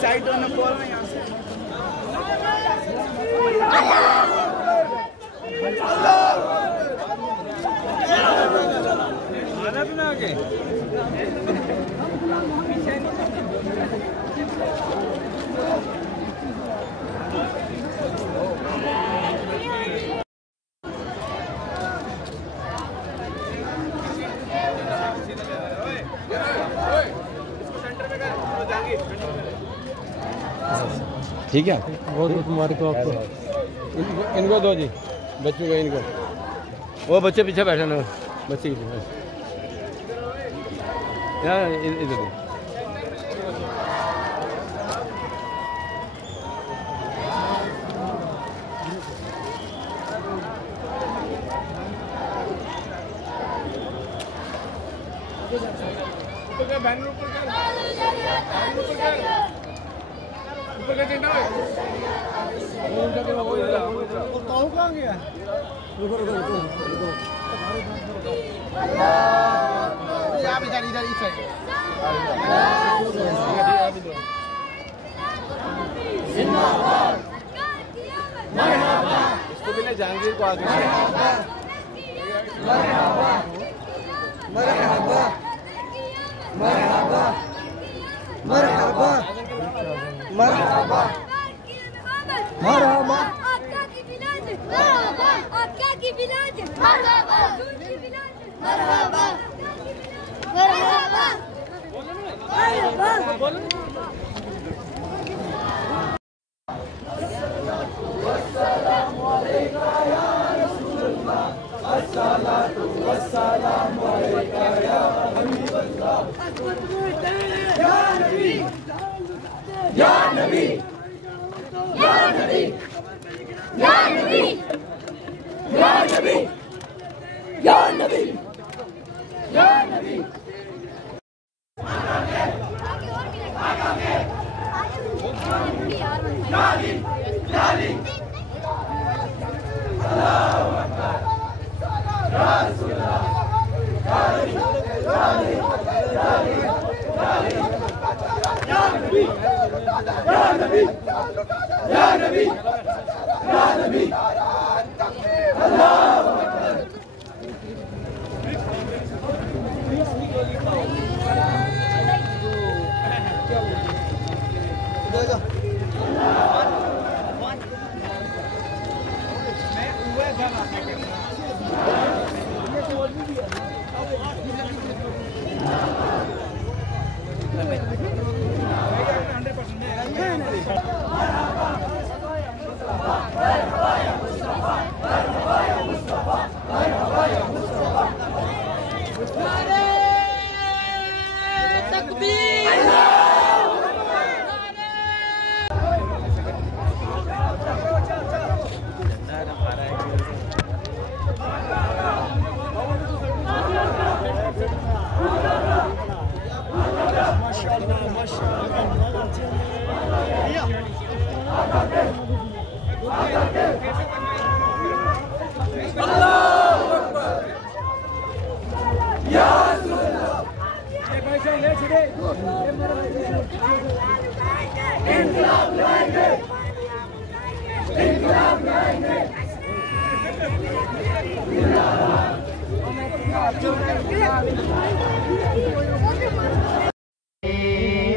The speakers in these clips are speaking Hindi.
साइड दोनों बोल रहे हैं यहाँ से आना भी ना आगे ठीक है, बहुत बहुत मुबारक हो आपको। इनको दो जी, बच्चों को इनको, वो बच्चे पीछे बैठे ना, बच्चे की इधर दो। कहाँ गया? आप इधर इधर इस साइड इसको भी ले जहांगीर को आगे मरहबा मरहबा मरहबा मरहबा मरहबा मरहबा आपका की बिलाद मरहबा आपका की बिलाद मरहबा की बिलाद मरहबा मरहबा मरहबा अस्सलामु अलैका या रसूलल्लाह अस्सलातु वस्सलामु अलैका या हबीबल्लाह या नबी या नबी या नबी या नबी या नबी या नबी या नबी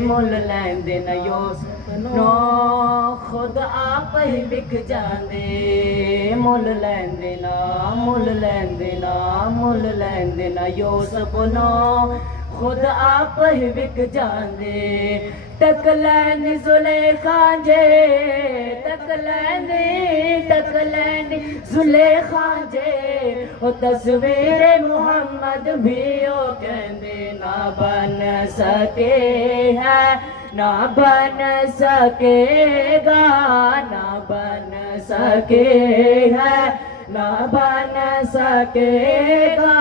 मुल लैंदे न योस नो खुद आप ही बिक जांदे मुल लैंदे ना मुल लैंदे ना मुल लैंदे ना योसफ नो खुद आप ही बिक जांदे तक लैंदी जुलेखा जे तक लैंदी जुलेखा जे ओ तस्वीर मुहम्मद भी ओ कहंदे ना बन सके है ना बन सकेगा ना बन सके है ना बन सकेगा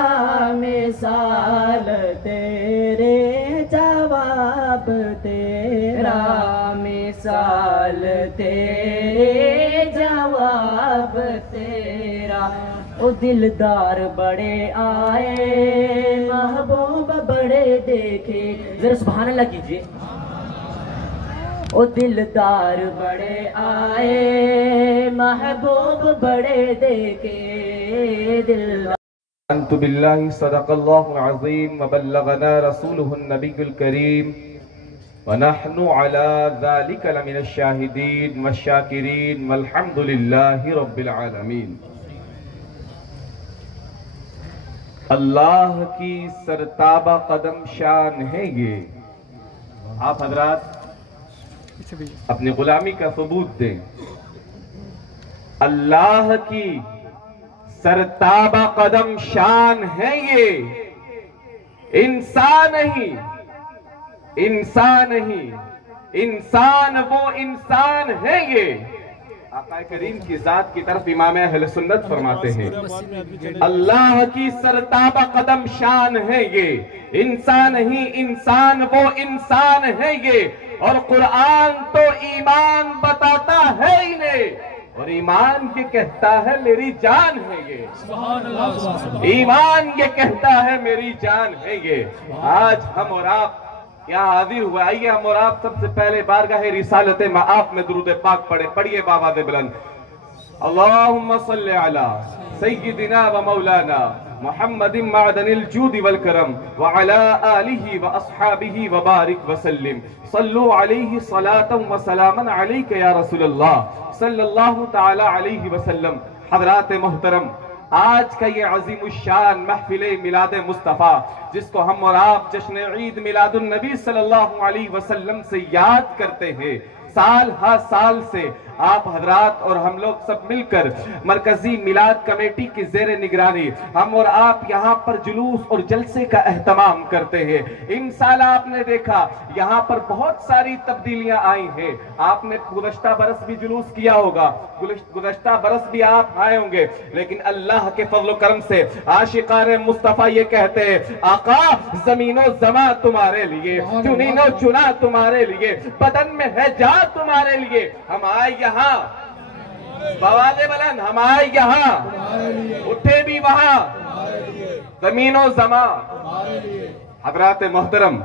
मिसाल तेरे जवाब तेरा मिसाल तेरे जवाब तेरा ओ दिलदार बड़े आए महबूब बड़े देखे जरा सुभान अल्लाह कीजिए ओ दिलदार बड़े आए महबूब बड़े देखे दिलदार अंतु बिल्लाहि सदक़ल्लाहुल अज़ीम व बल्लगना रसूलुहुन नबियुल करीम व नहनु अला ज़ालिका लमिनश शाहिदीन वश्शाकिरीन वल्हम्दुलिल्लाहि रब्बिल आलमीन। अल्लाह की सरताबा कदम शान है ये। आप हजरात अपनी गुलामी का सबूत दें। अल्लाह की सरताबा कदम शान है ये। इंसान नहीं इंसान नहीं इंसान वो इंसान है ये। आका करीम की जात की तरफ इमाम अहले सुन्नत फरमाते हैं अल्लाह की सरताबा कदम शान है ये। इंसान ही इंसान वो इंसान है ये। और कुरान तो ईमान बताता है इन्हें और ईमान ये कहता है मेरी जान है ये, ईमान ये कहता है मेरी जान है ये। आज हम और आप यहाँ हाजिर हुआ, आइए हम और आप सबसे पहले बारगाह रिसालत मआफ में दुरूद पाक पढ़े। पढ़िए बाबाद बुलंद, अल्लाहुम्मा सल्ली अला सय्यिदिना व मौलाना मुहम्मदिन मअदनिल जूद वल करम व अला आलिहि व अस्हाबिहि व बारिक व सल्लिम, सल्लु अलैहि सलातन व सलामन अलैका या रसूलल्लाह सल्लल्लाहु तआला अलैहि वसल्लम। हज़रात मोहतरम, आज का ये अज़ीमुश्शान महफिल मिलाद मुस्तफ़ा, जिसको हम और आप जश्न ईद मिलादुन नबी सल्लल्लाहु अलैहि वसल्लम से याद करते हैं, साल हर साल से आप हजरात और हम लोग सब मिलकर मरकजी मिलाद कमेटी की जेर निगरानी हम और आप यहाँ पर जुलूस और जलसे का एहतमाम करते हैं। इन साल आपने देखा यहाँ पर बहुत सारी तब्दीलियां आई हैं। आपने गुज़श्ता बरस भी जुलूस किया होगा, गुज़श्ता बरस भी आप आए होंगे, लेकिन अल्लाह के फज़ल करम से आशिकाने मुस्तफ़ा ये कहते हैं, आका ज़मीनो ज़मा तुम्हारे लिए, चुनीनो चुना तुम्हारे लिए, बदन में है जा तुम्हारे लिए। हम आए यहाँ बवाले बुलंद, हम आए यहाँ, उठे भी वहां, ज़मीनो ज़मा। हज़रात मोहतरम,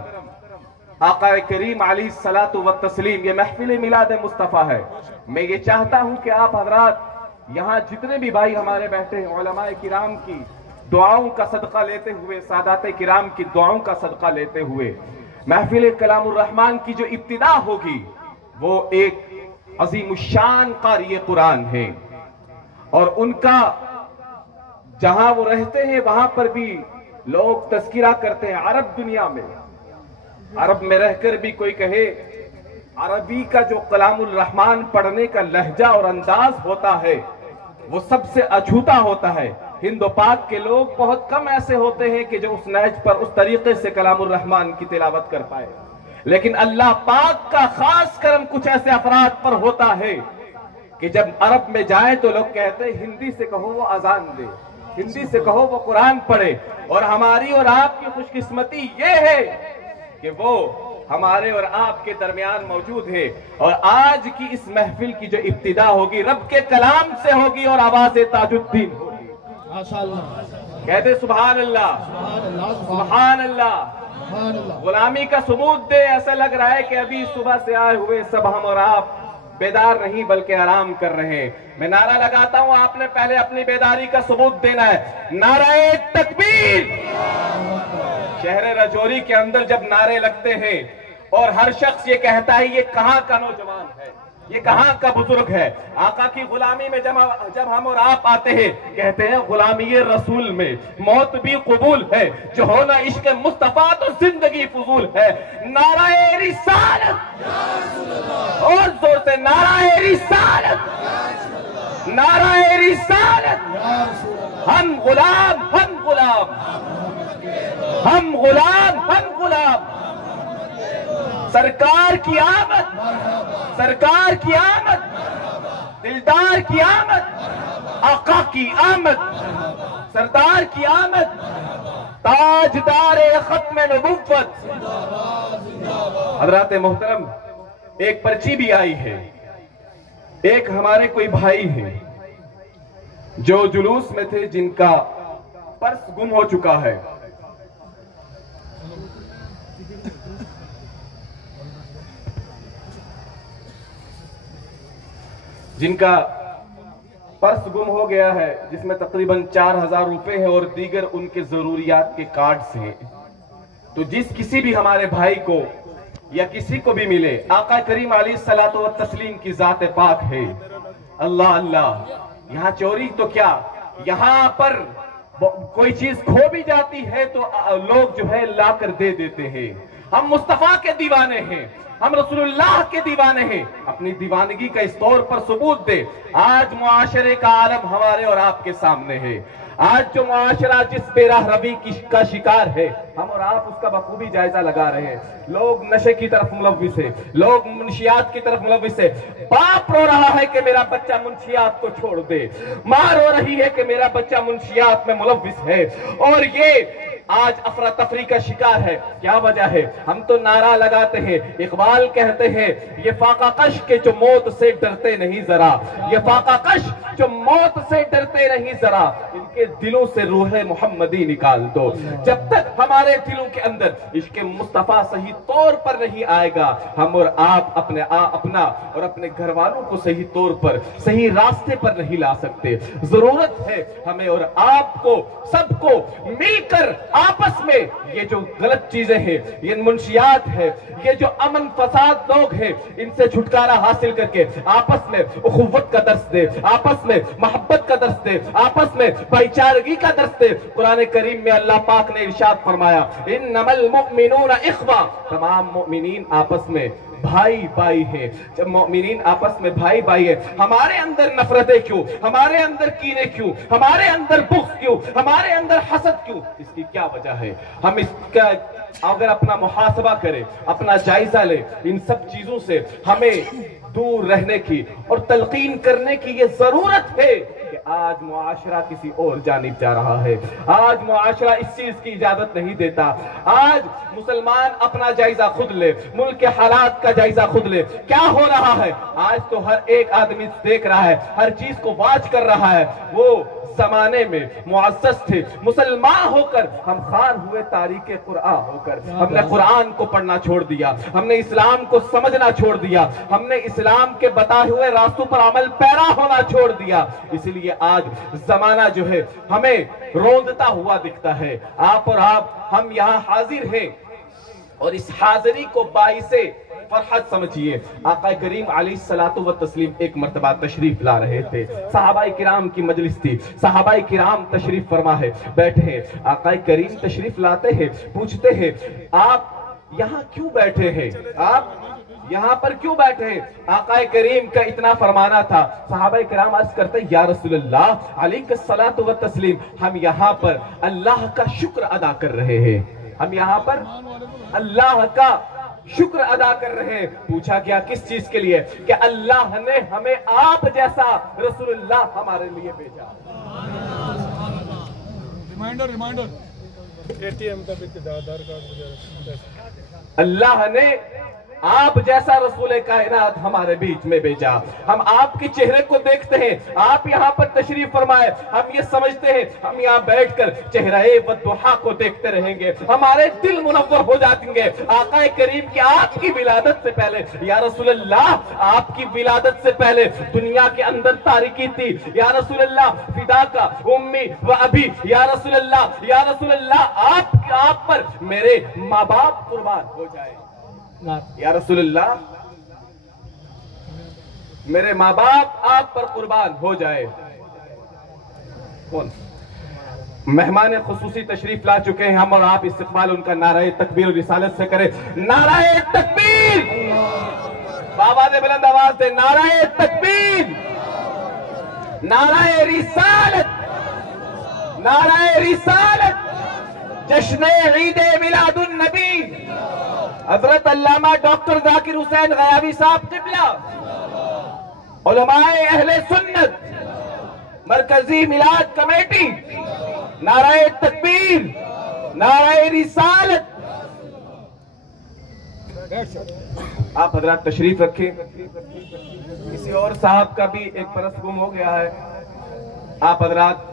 आका करीम अलैहिस्सलातु व तस्लीम, ये महफिल मिलाद मुस्तफ़ा है। मैं ये चाहता हूं कि आप हजरात यहाँ जितने भी भाई हमारे बैठे हैं, उलमाए किराम की दुआओं का सदका लेते हुए, सादाते किराम की दुआओं का सदका लेते हुए महफिल कलामुर रहमान की जो इब्तिदा होगी वो एक अज़ीमुश्शान क़ारी कुरान है, और उनका जहां वो रहते हैं वहां पर भी लोग तज़किरा करते हैं। अरब दुनिया में, अरब में रहकर भी कोई कहे अरबी का जो कलामुल रहमान पढ़ने का लहजा और अंदाज होता है वो सबसे अछूता होता है। हिंदो पाक के लोग बहुत कम ऐसे होते हैं कि जो उस नहज पर उस तरीके से कलामुर रहमान की तिलावत कर पाए, लेकिन अल्लाह पाक का खास करम कुछ ऐसे अफराद पर होता है कि जब अरब में जाए तो लोग कहते हैं हिंदी से कहो वो अजान दे, हिंदी से कहो वो कुरान पढ़े। और हमारी और आपकी खुशकिस्मती ये है कि वो हमारे और आपके दरमियान मौजूद है। और आज की इस महफिल की जो इब्तिदा होगी रब के कलाम से होगी और आवाज ताजुद्दीन होगी। कहते सुभान अल्लाह, सुभान अल्लाह। गुलामी का सबूत दे, ऐसा लग रहा है कि अभी सुबह से आए हुए सब हम और आप बेदार नहीं बल्कि आराम कर रहे हैं। मैं नारा लगाता हूं, आपने पहले अपनी बेदारी का सबूत देना है। नारे तकबीर। शहर रजौरी के अंदर जब नारे लगते हैं और हर शख्स ये कहता है ये कहां का नौजवान है, ये कहां का बुजुर्ग है, आका की गुलामी में जब हम और आप आते हैं कहते हैं गुलामी रसूल में मौत भी कबूल है, जो होना इश्क मुस्तफा तो जिंदगी फजूल है। नाराए रिसालत, और जोर से नाराए रिसालत, नाराए रिसालत। हम गुलाम, हम गुलाम, हम गुलाम, हम गुलाम। सरकार की आमद, सरकार की आमद, दिलदार की आमद, आका की आमद, सरदार की आमद, ताजदार खत्म नबुव्वत। हज़रात मोहतरम, एक पर्ची भी आई है। एक हमारे कोई भाई हैं जो जुलूस में थे, जिनका पर्स गुम हो चुका है। जिनका पर्स गुम हो गया है, जिसमें तकरीबन 4000 रुपए है और दीगर उनके जरूरियात के कार्ड्स हैं। तो जिस किसी भी हमारे भाई को या किसी को भी मिले, आका करीम अलैहिस्सलातु व तस्लीम की जात पाक है। अल्लाह अल्लाह। यहाँ चोरी तो क्या, यहाँ पर कोई चीज खो भी जाती है तो लोग जो है ला कर दे देते हैं। हम मुस्तफा के दीवाने हैं, हम रसूलुल्लाह के दीवाने हैं। अपनी दीवानगी का इस तौर पर सबूत दे। आज मुआशरे का आलम हमारे और आपके सामने है। आज जो मुआशरा जिस बेराह रवी का शिकार है, हम और आप उसका बखूबी जायजा लगा रहे हैं। लोग नशे की तरफ मुलव्विस है, लोग मुंशियात की तरफ मुलव्विस है। बाप रो रहा है कि मेरा बच्चा मुंशियात को छोड़ दे, माँ रो रही है कि मेरा बच्चा मुंशियात में मुलव्विस है। और ये आज अफरा तफरी का शिकार है। क्या वजह है? हम तो नारा लगाते हैं, इकबाल कहते हैं ये फाकाकश के जो मौत से डरते नहीं जरा, ये फाकाकश जो मौत से डरते नहीं जरा, इनके दिलों से रूह मोहम्मदी निकाल दो। जब तक हमारे दिलों के अंदर इश्क़ मुस्तफा सही तौर पर नहीं आएगा, हम और आप अपना और अपने घर वालों को सही तौर पर, सही रास्ते पर नहीं ला सकते। जरूरत है हमें और आपको, सबको मिलकर आपस में ये जो गलत चीजें हैं, ये मुंशियात है, ये जो अमन फसाद लोग हैं, इनसे छुटकारा हासिल करके आपस में उखुव्वत का दर्स दे, आपस में मोहब्बत का दर्स दे, आपस में भाईचारगी का दर्स दे। कुरान करीम में अल्लाह पाक ने इरशाद फरमाया, इन्नमल मुमिनूना इख्वा, तमाम मुमिनीन आपस में भाई भाई है। जब मोमिनीन आपस में भाई भाई है, हमारे अंदर नफरतें क्यों, हमारे अंदर कीने क्यों, हमारे अंदर बुग़्ज़ क्यों, हमारे अंदर हसद क्यों? इसकी क्या वजह है? हम इसका अगर अपना मुहासबा करें, अपना जायजा ले, इन सब चीजों से हमें दूर रहने की और तलकीन करने की ये जरूरत है कि आज मुआशरा किसी और जानिब जा रहा है। आज मुआशरा इस चीज की इजाजत नहीं देता। आज मुसलमान अपना जायजा खुद ले, मुल्क के हालात का जायजा खुद ले। क्या हो रहा है? आज तो हर एक आदमी देख रहा है, हर चीज को वाच कर रहा है। वो जमाने में मुअज़्ज़ज़ थे, मुसलमान होकर हम खान हुए तारीख़ कुरान होकर हमने कुरान को पढ़ना छोड़ दिया, हमने इस्लाम को समझना छोड़ दिया, हमने इस्लाम के बताए हुए रास्तों पर अमल पैरा होना छोड़ दिया। इसलिए आज जमाना जो है हमें रोंदता हुआ दिखता है। आप और हम यहाँ हाजिर हैं और इस हाजिरी को बाइसे फरहत समझिए। आका करीम अलैहिस्सलातु व तस्लीम एक मर्तबा तशरीफ ला रहे थे, सहाबाए किराम की मजलिस थी, सहाबाए किराम तशरीफ फरमा है, बैठे हैं। आका करीम तशरीफ लाते हैं, पूछते हैं आप यहाँ क्यों बैठे हैं, आप यहाँ पर क्यों बैठे हैं? आका करीम का इतना फरमाना था, सहाबाए किराम अर्ज करते हैं या रसूलल्लाह अलैहिस्सलातु व तस्लीम, हम यहाँ पर अल्लाह का शुक्र अदा कर रहे हैं, हम यहाँ पर अल्लाह का शुक्र अदा कर रहे हैं। पूछा क्या, किस चीज के लिए? कि अल्लाह ने हमें आप जैसा रसूलुल्लाह हमारे लिए भेजा। रिमाइंडर एटीएम का आधार कार्ड, अल्लाह ने आप जैसा रसूल कायनात हमारे बीच में भेजा। हम आपके चेहरे को देखते हैं, आप यहाँ पर तशरीफ फरमाए, हम ये समझते हैं हम यहाँ बैठकर चेहरे वद्दुहा को देखते रहेंगे, हमारे दिल मुनव्वर हो जाएंगे। आका करीम की आपकी विलादत से पहले, या रसूलल्लाह आपकी विलादत से पहले दुनिया के अंदर तारीकी थी, या रसूलल्लाह फिदा का उम्मी व अभी, या रसूलल्लाह आप पर मेरे माँ बाप कुर्बान हो जाए, या रसूलल्लाह मेरे माँ बाप आप पर कुर्बान हो जाए। कौन मेहमान खुसूसी तशरीफ ला चुके हैं, हम और आप इस्तिकबाल उनका नाराए तकबीर और रिसालत से करें। नाराए तकबीर, बाबा ने बुलंद आवाज से नाराए तकबीर, नाराए रिसालत, नाराए रिसालत, जश्न ईद मिलादुन नबी हजरत अल्लामा डॉक्टर जाकिर हुसैन गयाबी साहब क़िबला, उलमाए अहले सुन्नत, मरकजी मिलाद कमेटी, नाराए तकबीर, नाराए रिसालत। आप हजरात तशरीफ रखें। किसी और साहब का भी एक परस गुम हो गया है, आप हजरात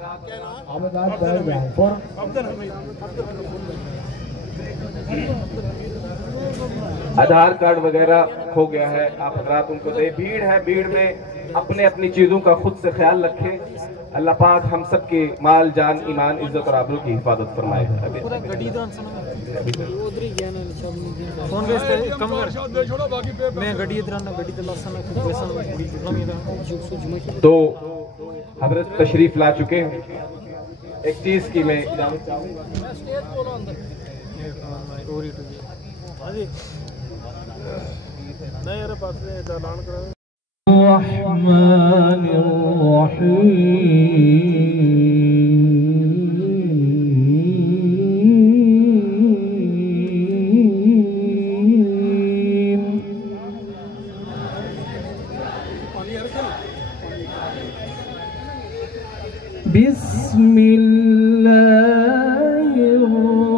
आधार कार्ड वगैरह खो गया है, आप हजरात उनको दे। भीड़ है, भीड़ में अपने अपनी चीजों का खुद से ख्याल रखें। अल्लाह पाक हम सब के माल जान ईमान इज्जत और आबरू की हिफाजत फरमाए। तो हजरत तशरीफ ला चुके हैं। एक चीज की मैं बिस्मिल्लाहिर्रहमानिर्रहीम।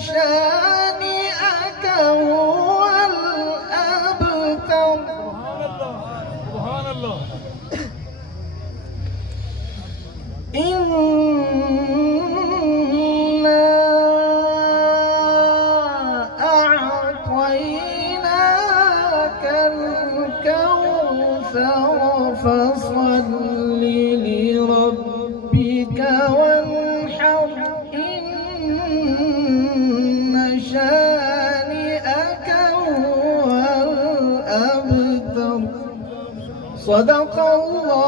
शानिअक हुवल अबतर। इन्ना अअतैनाकल कौसर फसल्लि लिरब्बिका वन्हर। इन्न शानिअक हुवल अबतर। सदक़ल्लाहुल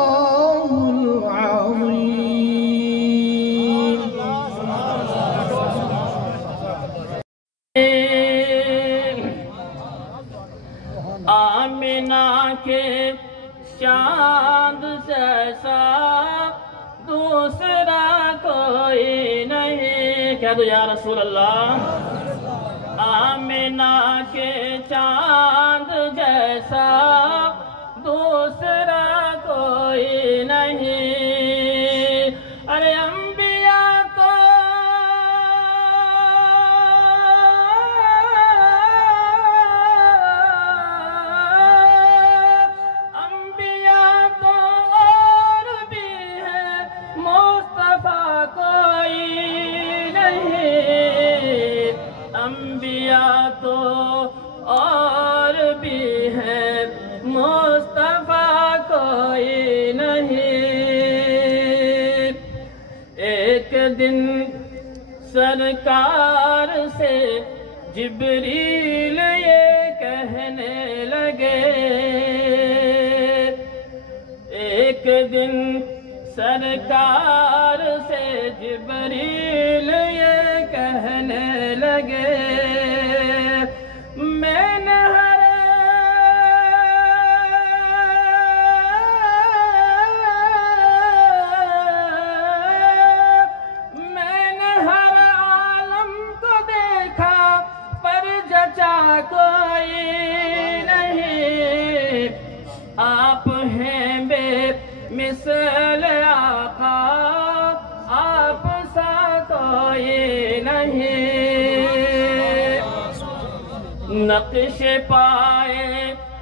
अज़ीम। आमिना के चांद जैसा दूसरा कोई नहीं। कह दो या रसूल अल्लाह। आमिना के चांद जैसा दूसरा कोई नहीं। अरे अंबिया तो और भी है, मुस्तफा कोई नहीं। अंबिया तो और भी है, मुस्तफा कोई नहीं। एक दिन सरकार से जिब्रील ये कहने लगे। एक दिन सरकार से जिब्रील ये कहने लगे। मैंने हर आलम को देखा पर जचा कोई नहीं। आप हैं बेमिसाल आका, आप सा कोई नहीं। नक्श पाए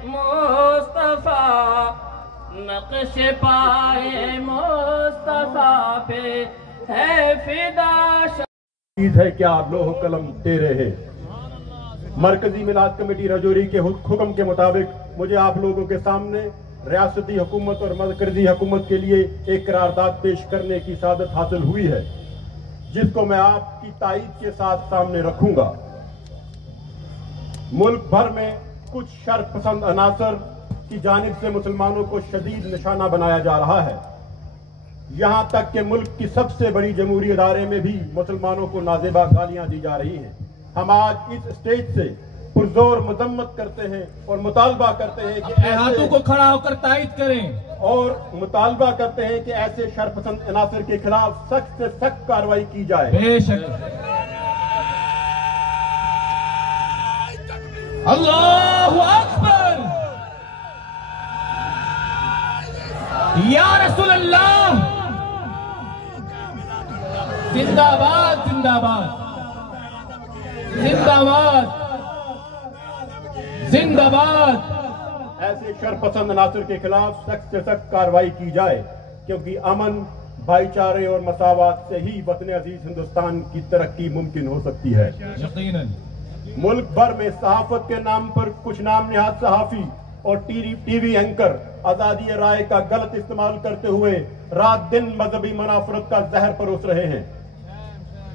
मुस्तफा, नक्श पाए मुस्तफा पे है फिदा। चीज है क्या लोह कलम तेरे है। मरकजी मिलाद कमेटी रजौरी के हुक्म के मुताबिक मुझे आप लोगों के सामने रियासती हुकूमत और मरकजी हुकूमत के लिए एक करारदाद पेश करने की सादत हासिल हुई है, जिसको मैं आपकी ताईद के साथ सामने रखूंगा। मुल्क भर में कुछ शर्पसंद अनासर की जानिब से मुसलमानों को शदीद निशाना बनाया जा रहा है। यहां तक कि मुल्क की सबसे बड़ी जमहूरी इदारे में भी मुसलमानों को नाजेबा गालियां दी जा रही हैं। हम आज इस स्टेज से पुरजोर मजम्मत करते हैं और मुतालबा करते हैं कि हाथों को खड़ा होकर तायद करें और मुतालबा करते हैं कि ऐसे शर्पसंद अनासर के खिलाफ सख्त से सख्त कार्रवाई की जाए। बेशक। अल्लाहु अकबर। या रसूल अल्लाह। जिंदाबाद जिंदाबाद जिंदाबाद जिंदाबाद। ऐसे शरपसंद अनासर के खिलाफ सख्त से सख्त कार्रवाई की जाए, क्योंकि अमन, भाईचारे और मसावात से ही वतन अजीज हिंदुस्तान की तरक्की मुमकिन हो सकती है। यकीनन। मुल्क भर में सहाफत के नाम पर कुछ नाम निहाद सहाफी और टीवी एंकर आजादी राय का गलत इस्तेमाल करते हुए रात दिन मजहबी मुनाफरत का जहर परोस रहे हैं,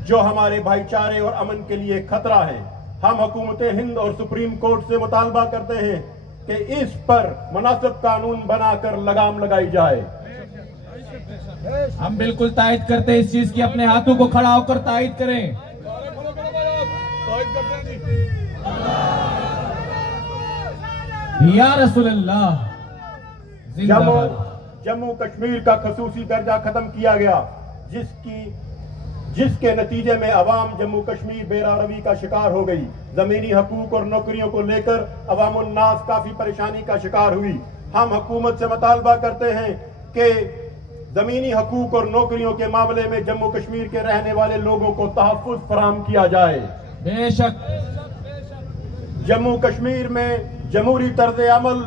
जो हमारे भाईचारे और अमन के लिए खतरा है। हम हुकूमत हिंद और सुप्रीम कोर्ट से मुतालबा करते हैं कि इस पर मुनासिब कानून बनाकर लगाम लगाई जाए। हम बिल्कुल तायद करते हैं इस चीज की। अपने हाथों को खड़ा होकर तायद करें। या रसूल अल्लाह। जम्मू कश्मीर का खसूसी दर्जा खत्म किया गया, जिसके नतीजे में अवाम जम्मू कश्मीर बेरारवी का शिकार हो गई। जमीनी हकूक और नौकरियों को लेकर अवामुन्नास काफी परेशानी का शिकार हुई। हम हुकूमत से मुतालबा करते हैं कि जमीनी हकूक और नौकरियों के मामले में जम्मू कश्मीर के रहने वाले लोगों को तहफ़्फ़ुज़ फराहम किया जाए। बेशक जम्मू कश्मीर में जमहूरी तर्ज अमल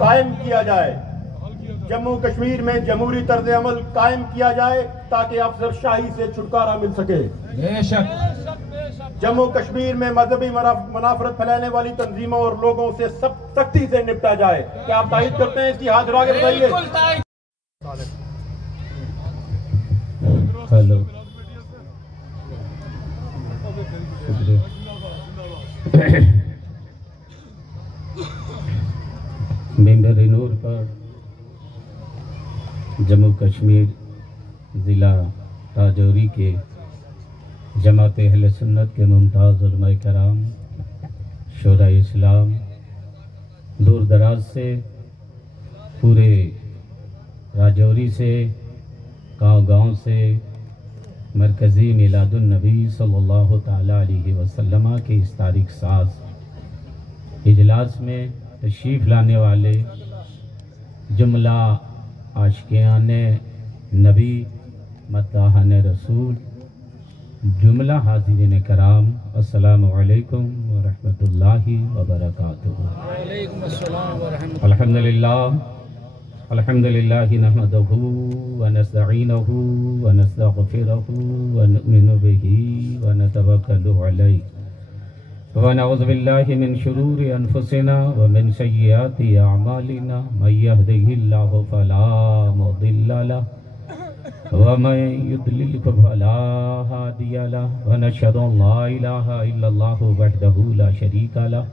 कायम किया जाए। जम्मू कश्मीर में जमहूरी तर्ज अमल कायम किया जाए ताकि अफसरशाही से छुटकारा मिल सके। बेशक जम्मू कश्मीर में मजहबी मुनाफरत फैलाने वाली तंजीमों और लोगों से सख्ती से निपटा जाए। क्या आप तायद करते हैं इसकी? हाथ उठा के बताइए। हेलो, मिंबर नूर पर जम्मू कश्मीर ज़िला राजौरी के जमात अहले सुन्नत के मुमताज़ उलमाए कराम, शोरा इस्लाम, दूर दराज से, पूरे राजौरी से, गांव से मरकज़ी मिलादुन नबी सल्लल्लाहु ताला अलैहि वसल्लम के इस तारीख साज इजलास में तशरीफ़ लाने वाले जुमला आशिक़ाने नबी मद्दाहाने रसूल, जुमला हाज़िरीन कराम, अस्सलामु अलैकुम व रहमतुल्लाहि व बरकातुहू। अल्हम्दुलिल्लाह नहमदुहू व नस्तईनुहु व नस्तगफिरुहु व नुमिनु बिही व नतवक्कलु अलैहि व नऊज़ु बिल्लाहि मिन शुरूरि अनफुसिना व मिन सय्यिआति अअमालिना मन यहदिहिल्लाहु फला मुदिल्ल लहु व मन युद्लिल फला हादिय लहु व नशहदु अल्ला इलाहा इल्लल्लाहु वहदहु ला शरीका लहु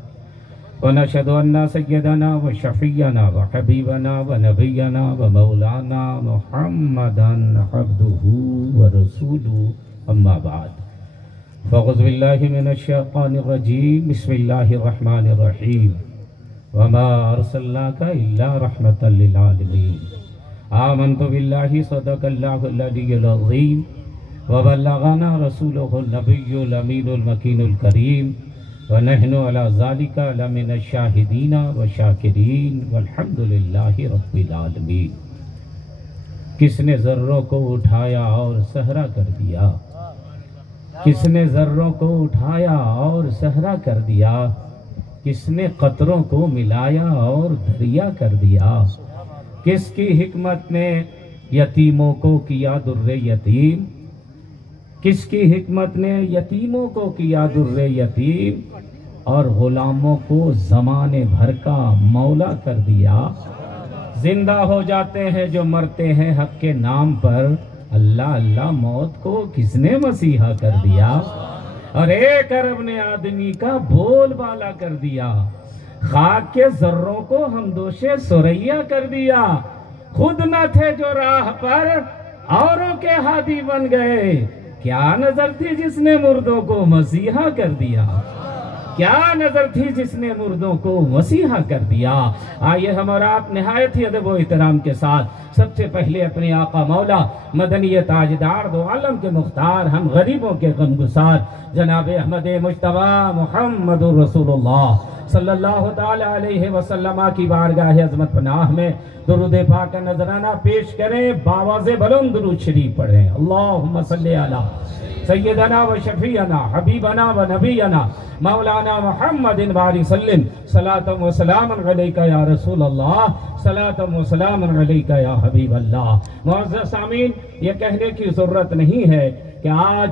व नशहदु अन्ना सय्यदना व शफीअना व हबीबना व नबियना व मौलाना मुहम्मदन अब्दुहु व रसूलुहु अम्मा बाद फ़अऊज़ु बिल्लाहि मिनश शैतानिर रजीम बिस्मिल्लाहिर रहमानिर रहीम व मा अर्सलनाका इल्ला रहमतल लिल आलमीन आमन्तु बिल्लाहि सदक़ल्लाहुल अलिय्युल अज़ीम व बल्लगना रसूलुहुन नबियुल अमीनुल मकीनुल करीम व नहनु अला ज़ालिका लमिनश शाहिदीन व शाकिरीन वल्हम्दुलिल्लाहि रब्बिल आलमीन। किसने ज़र्रों को उठाया और सहरा कर दिया, किसने ज़र्रों को उठाया और सहरा कर दिया, किसने कतरों को मिलाया और दरिया कर दिया, किसकी हिकमत ने यतीमों को किया दुर्रे यतीम, किसकी हिकमत ने यतीमों को किया दुर्रे यतीम और गुलामों को ज़माने भर का मौला कर दिया। जिंदा हो जाते हैं जो मरते हैं हक के नाम पर, अल्लाह अल्लाह मौत को किसने मसीहा कर दिया और 1 अरब ने आदमी का बोलबाला कर दिया। खाक के जर्रों को हम दोषे सुरैया कर दिया। खुद न थे जो राह पर औरों के हादी बन गए। क्या नजर थी जिसने मुर्दों को मसीहा कर दिया, क्या नजर थी जिसने मुर्दों को मसीहा कर दिया। आइए हम और आप निहायत ही अदब व एहतराम के साथ सबसे पहले अपने आका मौला मदनी ताजदार दो आलम के मुख्तार हम गरीबों के गमगुसार जनाब अहमद मुश्तबा मुहम्मदुर रसूलुल्लाह सल्लल्लाहु ताला अलैहि वसल्लम की बारगाह अज़मत पनाह में दुरूद पाक का नजराना पेश करें। बावाज़े बुलंद दुरूद शरीफ पढ़ें। अल्लाहुम्मा सल्ली अला सय्यदना व शफीअना हबीबना व नबीना मौलाना मुहम्मदिन बारिक सल्लिम सलातम व सलामन अलैका या रसूल अल्लाह सलातम व सलामन अलैका या हबीब अल्लाह। मुअज़्ज़ज़ सामीन, ये कहने की ज़रूरत नहीं है कि आज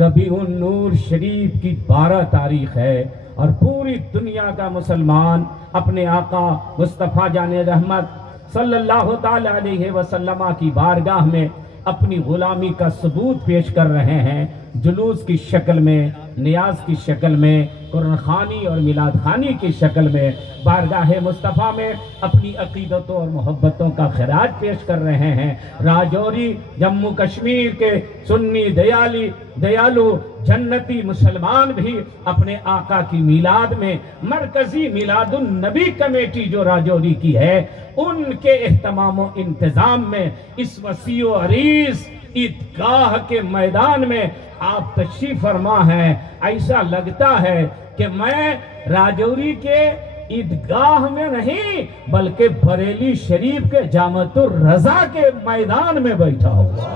रबीउन नूर शरीफ की 12 तारीख है और पूरी दुनिया का मुसलमान अपने आका मुस्तफ़ा जाने रहमत सल्लल्लाहु ताला अलैहि वसल्लम की बारगाह में अपनी गुलामी का सबूत पेश कर रहे हैं। जुलूस की शक्ल में, नियाज की शक्ल में, कुरान खानी और मिलाद खानी की शक्ल में बारगाह मुस्तफ़ा में अपनी अकीदतों और मोहब्बतों का खिराज पेश कर रहे हैं। राजौरी जम्मू कश्मीर के सुन्नी दयालु जन्नती मुसलमान भी अपने आका की मिलाद में मरकजी मिलादुन नबी कमेटी जो राजौरी की है उनके एहतमाम व इंतजाम में इस वसीओ अरीज ईदगाह के मैदान में आप तशरीफ फरमा हैं। ऐसा लगता है कि मैं राजौरी के ईदगाह में नहीं बल्कि बरेली शरीफ के जामतुर रजा के मैदान में बैठा हुआ।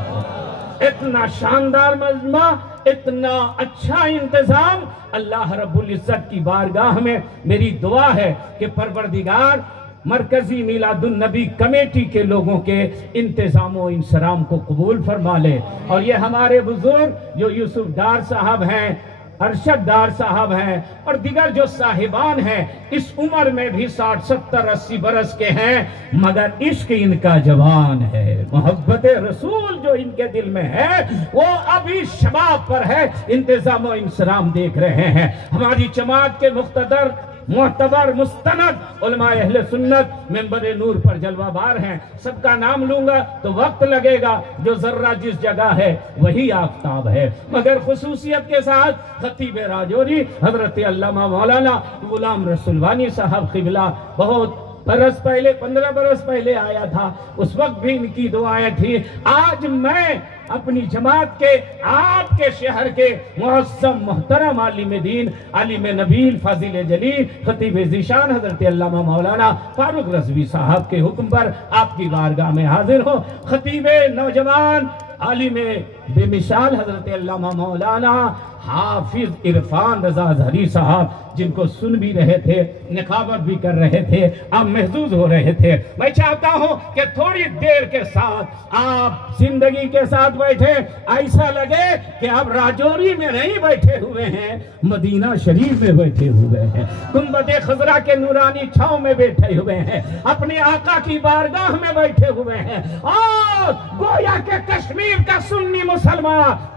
इतना शानदार मजमा, इतना अच्छा इंतजाम। अल्लाह रब्बुल इज्जत की बारगाह में मेरी दुआ है कि परवरदिगार मरकजी मिलादुन नबी कमेटी के लोगों के इंतजामो इंसराम को कबूल फरमा ले। और ये हमारे बुजुर्ग जो यूसुफ डार साहब हैं, अरशद डार साहब हैं और दिगर जो साहिबान हैं, इस उम्र में भी 60, 70, 80 बरस के हैं, मगर इश्क इनका जवान है। मोहब्बत रसूल जो इनके दिल में है वो अभी शबाब पर है। इंतजाम और इंसराम देख रहे हैं। हमारी जमात के मुख्तदर मुअतबर मुस्तनद उलमाए अहले सुन्नत मेंबर नूर पर जलवाबार हैं। सबका नाम लूंगा तो वक्त लगेगा। जो जर्रा जिस जगह है वही आफताब है। मगर खुसूसियत के साथ खतीब राजौरी हजरत अल्लामा मौलाना गुलाम रसूलवानी साहब क़िबला बहुत बरस पहले, 15 बरस पहले आया था। उस वक्त भी इनकी दुआएं थी। आज मैं अपनी जमात के, आपके शहर के मुअज़्ज़म मोहतरम आलिम दीन, आलिम नबील, फाजिल जलील, खतीब ज़ीशान हज़रत अल्लामा मौलाना फारूक रज़वी साहब के हुक्म पर आपकी बारगाह में हाजिर हो। खतीब नौजवान आलिम बेमिसाल हज़रत अल्लामा मौलाना हाफिज इरफान रजा ज़हरी साहब, जिनको सुन भी रहे थे, निकाबत भी कर रहे थे, आप महसूस हो रहे थे। मैं चाहता हूं कि थोड़ी देर के साथ आप जिंदगी के साथ बैठे, ऐसा लगे कि आप राजौरी में नहीं बैठे हुए हैं, मदीना शरीफ में बैठे हुए हैं, गुंबद खजरा के नूरानी छांव में बैठे हुए हैं, अपने आका की बारगाह में बैठे हुए हैं। और गोया के कश्मीर का सुन्नी मुसलमान,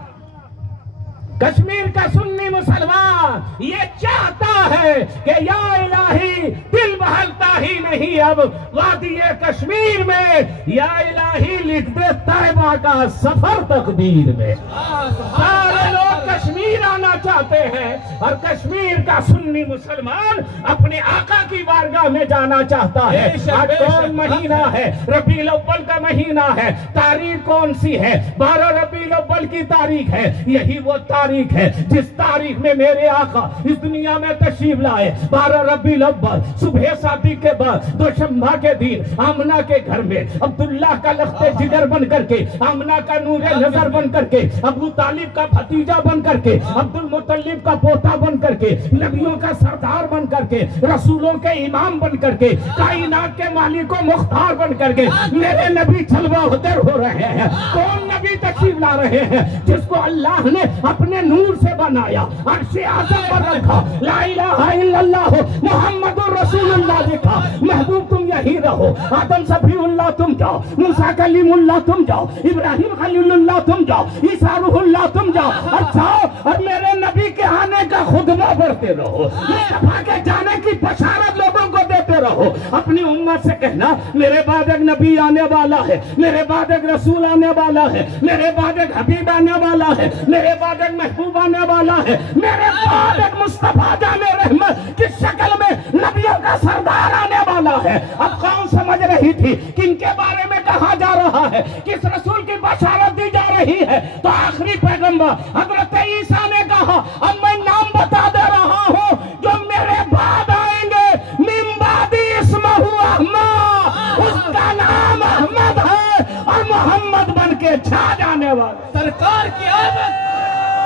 कश्मीर का सुन्नी मुसलमान ये चाहता है कि या इलाही, दिल बहलता ही नहीं अब वादी कश्मीर में, या इलाही लिख दे तैबा का सफर तकदीर में। सारे लोग कश्मीर आना चाहते हैं और कश्मीर का सुन्नी मुसलमान अपने आका की बारगाह में जाना चाहता है। आज कौन महीना है? रबीउल अव्वल का महीना है। तारीख कौन सी है? 12 रबीउल अव्वल की तारीख है। यही वो तारीख है जिस तारीख में मेरे आका इस दुनिया में तशरीफ लाए। 12 रबीउल अव्वल सुबह शादी के बाद दोशंबा के दिन आमना के घर में अब्दुल्ला का लख्ते जिगर बन करके, आमना का नूरे नजर बन करके, अबू तालिब का भतीजा बन करके, अब्दुल मुत्तलिब का पोता बन करके, नबियों का सरदार बन करके, रसूलों के इमाम बन करके, कायनात के मालिक व मुख्तार बन करके मेरे नबी जलवा होतर हो रहे हैं। कौन नबी तशरीफ ला रहे हैं? जिसको अल्लाह ने अपने नूर से बनाया, अर्शे आज़म पर रखा, ला इलाहा इल्लल्लाह मुहम्मदुर रसूलुल्लाह लिखा। महबूब तुम यही रहो, आदम सफीउल्लाह तुम जाओ, मूसा कलीमुल्लाह तुम जाओ, इब्राहिम खलीलुल्लाह तुम जाओ, ईसा रूहुल्लाह तुम जाओ, और जाओ और मेरे नबी के आने का खुतबा पढ़ते रहो, मुस्तफा के जाने की बशारत लोगों को देते रहो। अपनी उम्मत से कहना मेरे बाद एक नबी आने वाला है, मेरे बाद एक रसूल आने वाला है, मेरे बाद एक हबीब आने वाला है, मेरे बाद एक महबूब आने वाला है, मेरे बाद एक मुस्तफा जाने रहमत की शक्ल में नबियों का सरदार आने वाला है। अब कौन समझ रही थी किनके बारे में कहा जा रहा है, किस रसूल की बशारत दी जा रही है? तो आखिरी पैगंबर हजरत ईसा ने कहा, अब मैं नाम बता दे रहा हूं जो मेरे बाद आएंगे, मिन बादी इस्महु अहमद, उसका नाम अहमद है और मोहम्मद बन के छा जाने वाला। सरकार की आमद,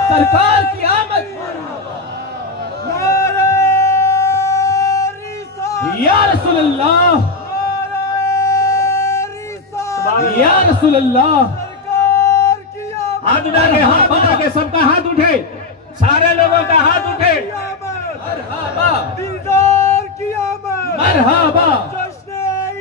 सरकार की आमद। या रसूलल्लाह, या रसूलल्लाह। हाथ उठा के, हाथ उठा के, सबका हाथ उठे, सारे लोगों का हाथ उठे। मरहबा दिलदार की आमद, मरहबा जश्न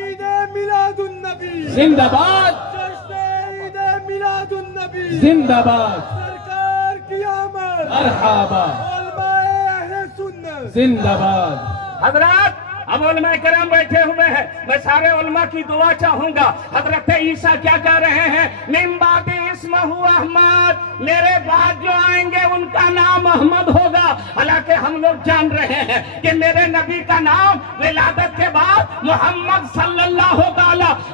ईद मिलादुन नबी, जिंदाबाद, जश्न ईद मिलादुन नबी, जिंदाबाद, सरकार की आमद, मरहबा, उलमाए अहले सुन्नत जिंदाबाद। हजरत अब उलमा करम बैठे हुए हैं, मैं सारे उलमा की दुआ चाहूंगा। हजरत ईसा क्या कह रहे हैं? मिन बादी इस्महु अहमद, मेरे बाद जो आएंगे उनका नाम अहमद होगा। हालांकि हम लोग जान रहे हैं कि मेरे नबी का नाम विलादत के बाद मोहम्मद सल्लल्लाहु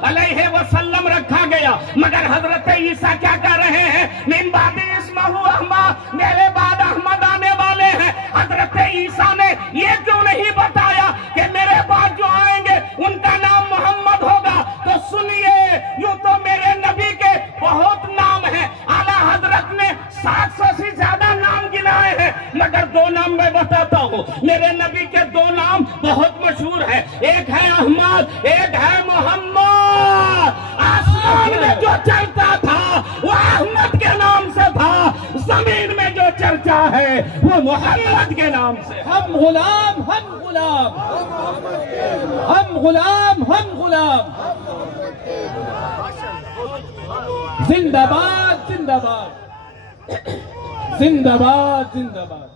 अलैहि वसल्लम रखा गया, मगर हजरत ईसा क्या कह रहे हैं? मिन बादी इस्महु अहमद, मेरे बाद अहमद आने वाले हैं। हजरत ईसा ने ये क्यों नहीं बताया कि मेरे मगर दो नाम मैं बताता हूँ। मेरे नबी के दो नाम बहुत मशहूर है, एक है अहमद, एक है मोहम्मद। आसमान में जो चलता था वो अहमद के नाम से था, जमीन में जो चर्चा है वो मोहम्मद के नाम से। हम गुलाम, हम गुलाम, हम गुलाम, हम गुलाम। जिंदाबाद, जिंदाबाद, जिंदाबाद, जिंदाबाद।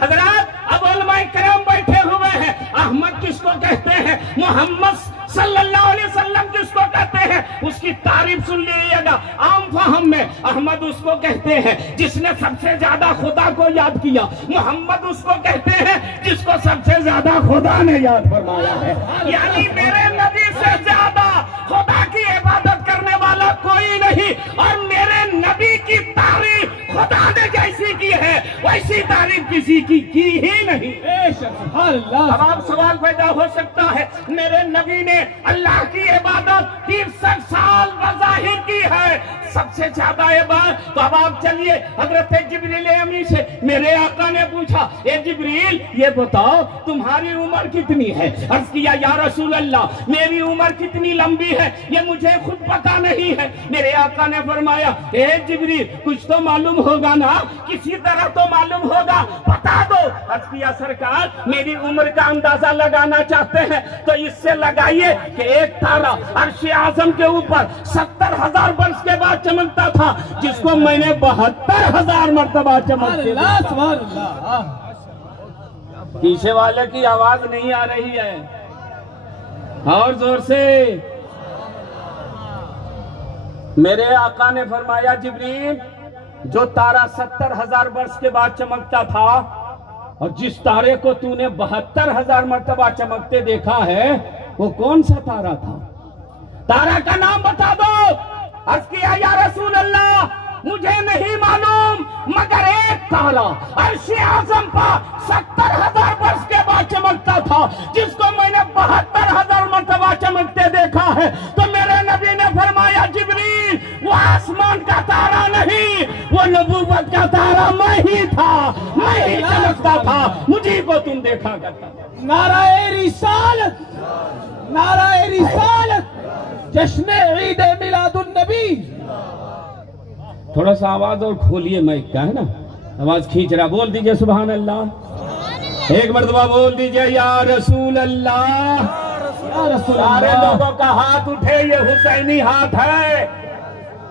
हजरात, अब उलमाए करम बैठे हुए हैं। अहमद किसको कहते हैं, मोहम्मद सल्लल्लाहु अलैहि वसल्लम किसको कहते हैं, उसकी तारीफ सुन लीजिएगा। आम फहम में अहमद उसको कहते हैं जिसने सबसे ज्यादा खुदा को याद किया, मोहम्मद उसको कहते हैं जिसको सबसे ज्यादा खुदा ने याद फरमाया है। यानी मेरे नबी से ज्यादा खुदा की इबादत करने वाला कोई नहीं, और मेरे नबी की तारीफ खुदा ने जैसी की है वैसी तारीफ किसी की ही नहीं। अब आप सवाल पैदा हो सकता है, मेरे नबी ने अल्लाह की इबादत 63 साल बज़ाहिर की है, सबसे ज्यादा इबादत। तो अब आप चलिए हजरत जिब्रील अमीन से मेरे आका ने पूछा, ए जिब्रील ये बताओ तुम्हारी उम्र कितनी है। अर्ज किया, या रसूल अल्लाह मेरी उम्र कितनी लंबी है ये मुझे खुद पता नहीं है। मेरे आका ने फरमाया, ए जिब्रील कुछ तो मालूम होगा ना, किसी तरह तो मालूम होगा, बता दो। अर्ज किया, सरकार मेरी उम्र का अंदाजा लगाना चाहते हैं तो इससे लगाइए कि एक तारा अर्श आज़म के ऊपर 70,000 वर्ष के बाद चमकता था, जिसको मैंने 72,000 मर्तबा चमकते देखा। पीछे वाले की आवाज नहीं आ रही है, और जोर से। मेरे आका ने फरमाया, जिब्रील जो तारा 70,000 वर्ष के बाद चमकता था और जिस तारे को तूने 72,000 मर्तबा चमकते देखा है वो कौन सा तारा था, तारा का नाम बता दो। अर्ज किया, या रसूल अल्लाह मुझे नहीं मालूम, मगर एक तारा अर्श आज़म पर 70,000 वर्ष के बाद चमकता था, जिसको मैंने 72,000 मर्तबा चमकते देखा है। तो मेरे नबी ने फरमाया, जिब्रील वो आसमान का तारा नहीं, वो नबूवत का तारा मैं ही था, मैं ही चमकता था, मुझे को तुम देखा करता था। नाराए रिसालत, नाराए रिसालत, जश्न ईद मिलादुन नबी। थोड़ा सा आवाज और खोलिए, माइक का है ना, आवाज खींच रहा। बोल दीजिए सुभान अल्लाह, एक मर्तबा बोल दीजिए या रसूल अल्लाह। सारे लोगों का हाथ उठे, ये हुसैनी हाथ है।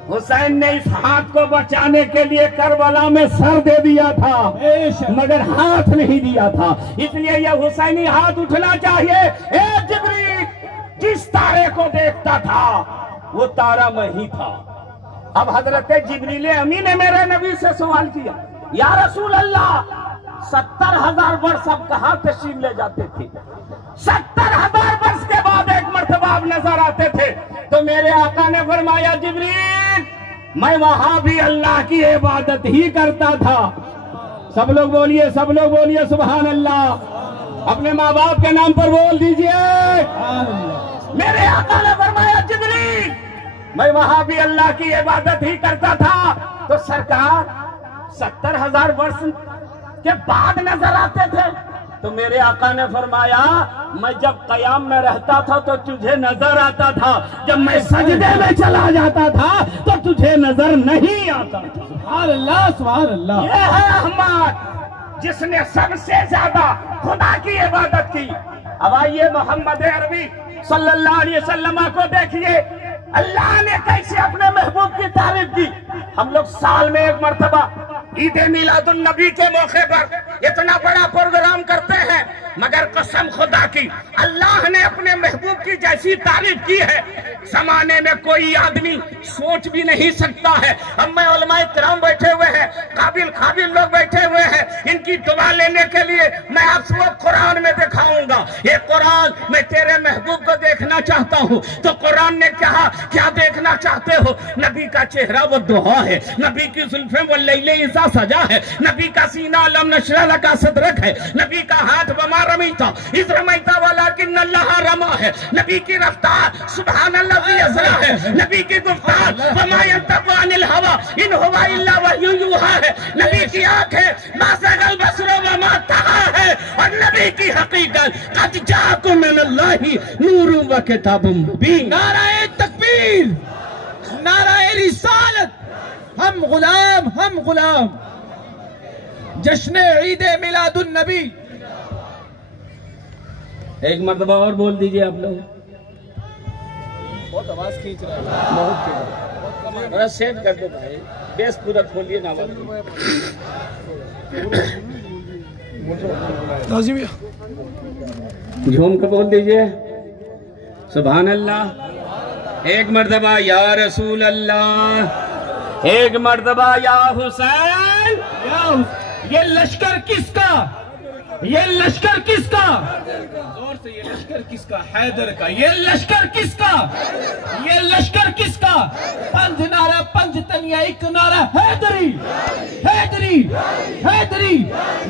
हुसैन ने इस हाथ को बचाने के लिए करबला में सर दे दिया था, मगर हाथ नहीं दिया था, इसलिए यह हुसैनी हाथ उठना चाहिए। ए जिब्रील जिस तारे को देखता था वो तारा मैं ही था। अब हजरत जिब्रील अमीन ने मेरे नबी से सवाल किया, या रसूल अल्लाह 70,000 वर्ष अब कहाँ तशरीफ ले जाते थे, 70,000 वर्ष के बाद एक मर्तबा आप नजर आते थे। तो मेरे आका ने फरमाया, जिब्रील मैं वहां भी अल्लाह की इबादत ही करता था। सब लोग बोलिए, सब लोग बोलिए सुभान अल्लाह। अपने माँ बाप के नाम पर बोल दीजिए। मेरे आका ने फरमाया, जिब्रील मैं वहां भी अल्लाह की इबादत ही करता था। तो सरकार 70,000 वर्ष के बाद नजर आते थे। तो मेरे आका ने फरमाया, मैं जब कयाम में रहता था तो तुझे नजर आता था, जब मैं सजदे में चला जाता था तो तुझे नजर नहीं आता था। सुभान अल्लाह, सुभान अल्लाह। ये है अहमद जिसने सबसे ज्यादा खुदा की इबादत की। अब आइए मोहम्मद अरबी सल्लल्लाहु अलैहि वसल्लम को देखिए, अल्लाह ने कैसे अपने महबूब की तारीफ की। हम लोग साल में एक मर्तबा ईद मिलादुन नबी के मौके पर इतना बड़ा प्रोग्राम करते हैं, मगर कसम खुदा की अल्लाह ने अपने महबूब की जैसी तारीफ की है जमाने में कोई आदमी सोच भी नहीं सकता है। अब मैं उलमाए किराम बैठे हुए हैं, काबिल खाबिल लोग बैठे हुए हैं, इनकी दुआ लेने के लिए मैं आप सबको कुरान में दिखाऊंगा। ये कुरान मैं तेरे महबूब को देखना चाहता हूँ। तो कुरान ने कहा, क्या देखना चाहते हो? नबी का चेहरा वो दुहा है, नबी की जुल्फें वो लैले इज़ा सजा है, नबी का सीना अलम नशरा लका सदरक है, नबी का हाथ वमा रमीता इज़ रमैता वलाकिन अल्लाह रमा है, नबी की रफ्तार सुभान अल्लाह असरा है, नबी की गुफ्तार वमा यंतक़ु अनिल हवा इन हुवा इल्ला वह्यु यूहा है, नबी की आंखें मा ज़ग़ा वल बसर वमा तहा है, और नबी की हकीकत कद जाकुम मिनल्लाहि नूरुन व किताबुम मुबीन। नाराए तकबीर, नाराए रिसालत, हम गुलाम। जश्न ईद मिलादुन नबी। एक मर्तबा और बोल दीजिए आप लोग। बहुत आवाज खींच रहा है, बहुत थोड़ा सेव कर दो भाई, बेस पूरा खोलिए ना। झूम कर बोल दीजिए सुभान अल्लाह। एक मर्तबा या रसूल अल्लाह, एक मर्तबा या हुसैन। ये लश्कर किसका? ये लश्कर किसका? जोर से, ये लश्कर किसका? हैदर का। ये लश्कर किसका? ये लश्कर किसका? पंज नारा, पंज तनिया, एक नारा हैदरी, हैदरी, हैदरी,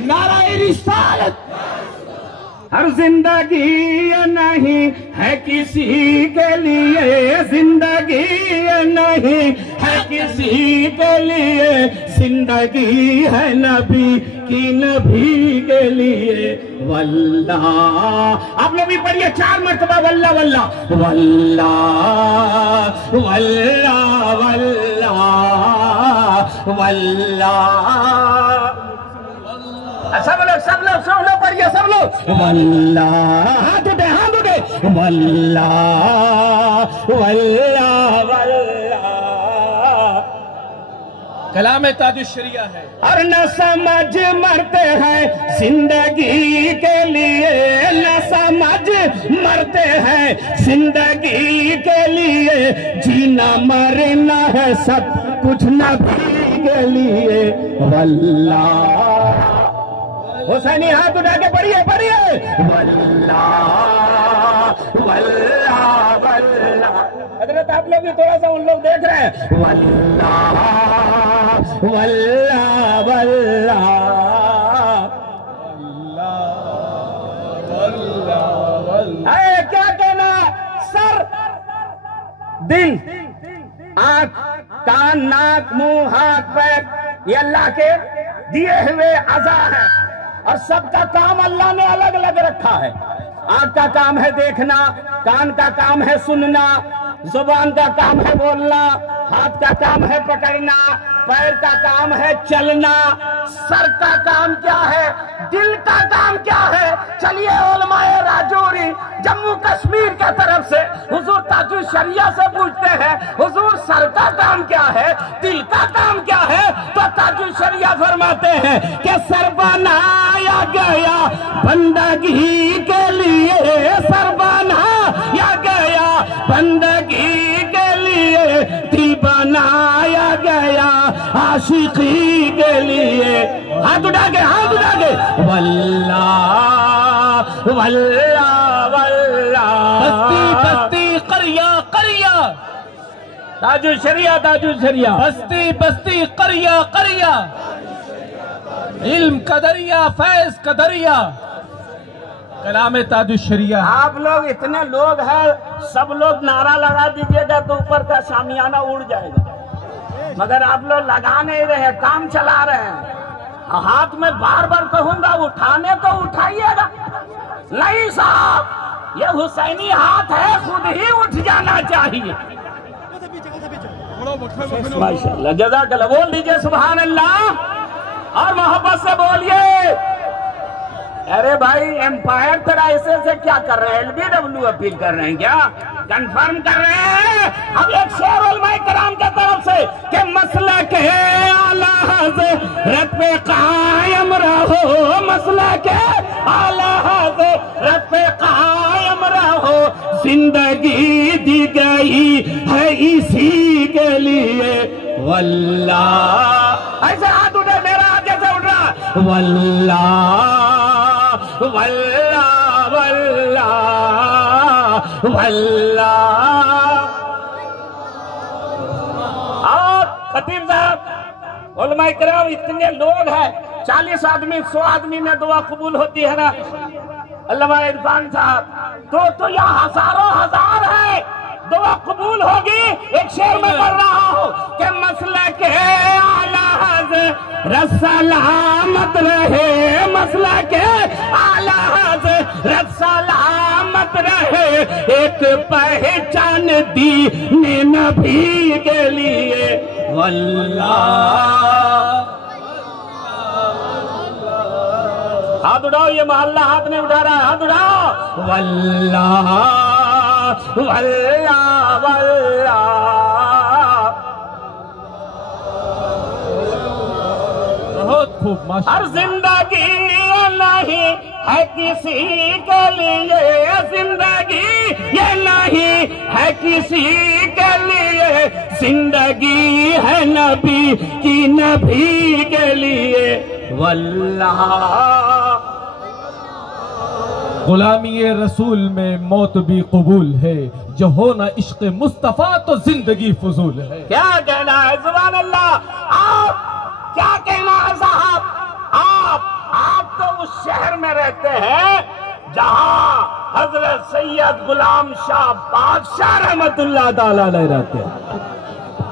नारा रिसालत। हर जिंदगी ये नहीं है किसी के लिए, जिंदगी ये नहीं है किसी के लिए, जिंदगी है नबी की, नबी के लिए। वल्लाह, आप लोग भी पढ़िए 4 मरतबा वल्लाह वल्लाह वल्लाह वल्लाह वल्लाह वल्लाह। सब लोग पढ़िए, सब लोग वल्लाह। हाथ उठे वल्लाह वल्लाह वल्लाह। कलाम ताजुश्शरिया है। और न समझ मरते हैं जिंदगी के लिए, न समझ मरते हैं जिंदगी के लिए, जीना मरना है सब कुछ नबी के लिए। वल्लाह। हुसैनी हाथ उठा के पढ़िए वल्लाह वल्लाह वल्लाह। हजरत आप लोग भी थोड़ा सा, उन लोग देख रहे हैं। वल्लाह वल्लाह वल्लाह वल्लाह। क्या कहना? सर, दिल, आंख, कान, नाक, मुंह, हाथ, पैर, ये अल्लाह के दिए हुए अज़ा है, और सबका काम अल्लाह ने अलग अलग रखा है। आंख का काम है देखना, कान का काम है सुनना, जुबान का काम है बोलना, हाथ का काम है पकड़ना, पैर का काम है चलना, सर का काम क्या है, दिल का काम क्या है? चलिए उलमाए राजौरी जम्मू कश्मीर के तरफ से हुजूर ताजुश्शरिया से पूछते हैं, हुजूर सर का काम क्या है, दिल का काम क्या है? तो ताजुश्शरिया फरमाते हैं कि सर बनाया गया बंदगी के लिए, सर बनाया गया बंदगी के लिए, दिल बनाया गया आशिकी के लिए। हाथ उठा के वल्लाह वल्लाह वल्लाह। बस्ती बस्ती, करिया करिया, ताजुश्शरिया ताजुश्शरिया। बस्ती बस्ती, करिया करिया, इल्म का दरिया, फैज का दरिया, कलाम ताजुश्शरिया। आप लोग इतने लोग हैं, सब लोग नारा लगा दीजिएगा तो ऊपर का शामियाना उड़ जाएगा, मगर आप लोग लगा नहीं रहे, काम चला रहे हैं। हाथ में बार बार कहूंगा उठाने तो उठाइएगा। नहीं साहब, ये हुसैनी हाथ है, खुद ही उठ जाना चाहिए। माशाअल्लाह, जज़ाकल्लाह। बोल दीजिए सुभान अल्लाह और मोहब्बत से बोलिए। अरे भाई, एम्पायर तरह ऐसे क्या कर रहे हैं? LBW अपील कर रहे हैं क्या? कंफर्म कर रहे हैं? अब एक शेर उलमाए किराम के तरफ से कि मसला के आला हज़रत पे कायम रहो, मसला के आला हज़रत पे कायम रहो, जिंदगी दी गई है इसी के लिए। वल्लाह, ऐसे हाथ उठे, मेरा हाथ जैसे उठ रहा। वल्लाह वल्लाह वल्लाह वल्लाह। और खतीब साहब, उलमाए किराम, इतने लोग हैं, 40 आदमी 100 आदमी में दुआ कबूल होती है ना। अल्लामा इरफान साहब तो यहाँ हजारों हजार है, दुआ कबूल होगी। एक शेर में पढ़ रहा हूँ कि मसला के आला हज़रत सलामत रहे, मसला के आला हज़रत सलामत रहे, एक पहचान दीन नबी के लिए वल्लाह। हाथ उठाओ, ये मोहल्ला हाथ नहीं उठा रहा है, हाथ उठाओ। वल्लाह वल्लाह वल्लाह। बहुत खूब माशाअल्लाह। हर जिंदगी नहीं है किसी के लिए, जिंदगी ये नहीं है किसी के लिए, जिंदगी है नबी की नबी के लिए वल्लाह। गुलामी रसूल में मौत भी कबूल है, जो हो ना इश्क मुस्तफा तो जिंदगी फजूल है। क्या कहना है सुभान अल्लाह। आप क्या कहना है साहब। आप तो उस शहर में रहते हैं जहां हजरत सैयद गुलाम शाह बादशाह रहमतुल्लाह ताला अलैह रहते हैं।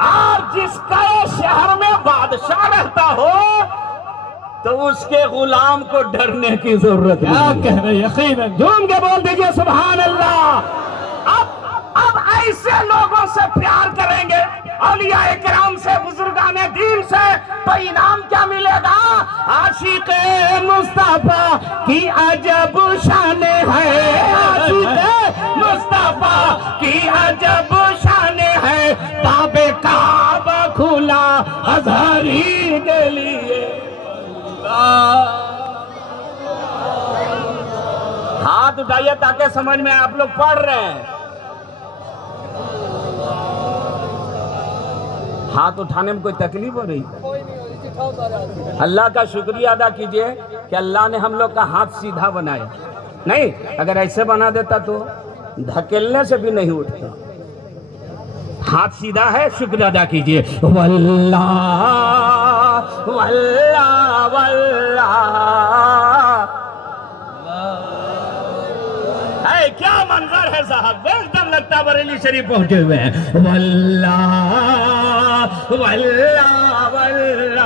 आप जिसका शहर में बादशाह रहता हो तो उसके गुलाम को डरने की जरूरत नहीं। क्या कह रहे, यकीनन झूम के बोल दीजिए सुभान अल्लाह। अब ऐसे लोगों से प्यार करेंगे, औलिया इकराम से, बुजुर्गाने दीन से, तो इनाम क्या मिलेगा। आशिक मुस्तफा की अजब शान है, आशिक मुस्तफा की अजब शान है, बाबे काबा खुला अज़हरी के लिए। हाथ उठाइए ताकि समझ में आप लोग पढ़ रहे हैं। हाथ उठाने में कोई तकलीफ हो रही? अल्लाह का शुक्रिया अदा कीजिए कि अल्लाह ने हम लोग का हाथ सीधा बनाया। नहीं, अगर ऐसे बना देता तो धकेलने से भी नहीं उठता। हाथ सीधा है, शुक्र अदा कीजिए। वल्लाह वल्लाह वल्लाह। क्या मंजर है साहब, एकदम लगता बरेली शरीफ पहुंचे हुए हैं। वल्लाह वल्लाह वल्लाह।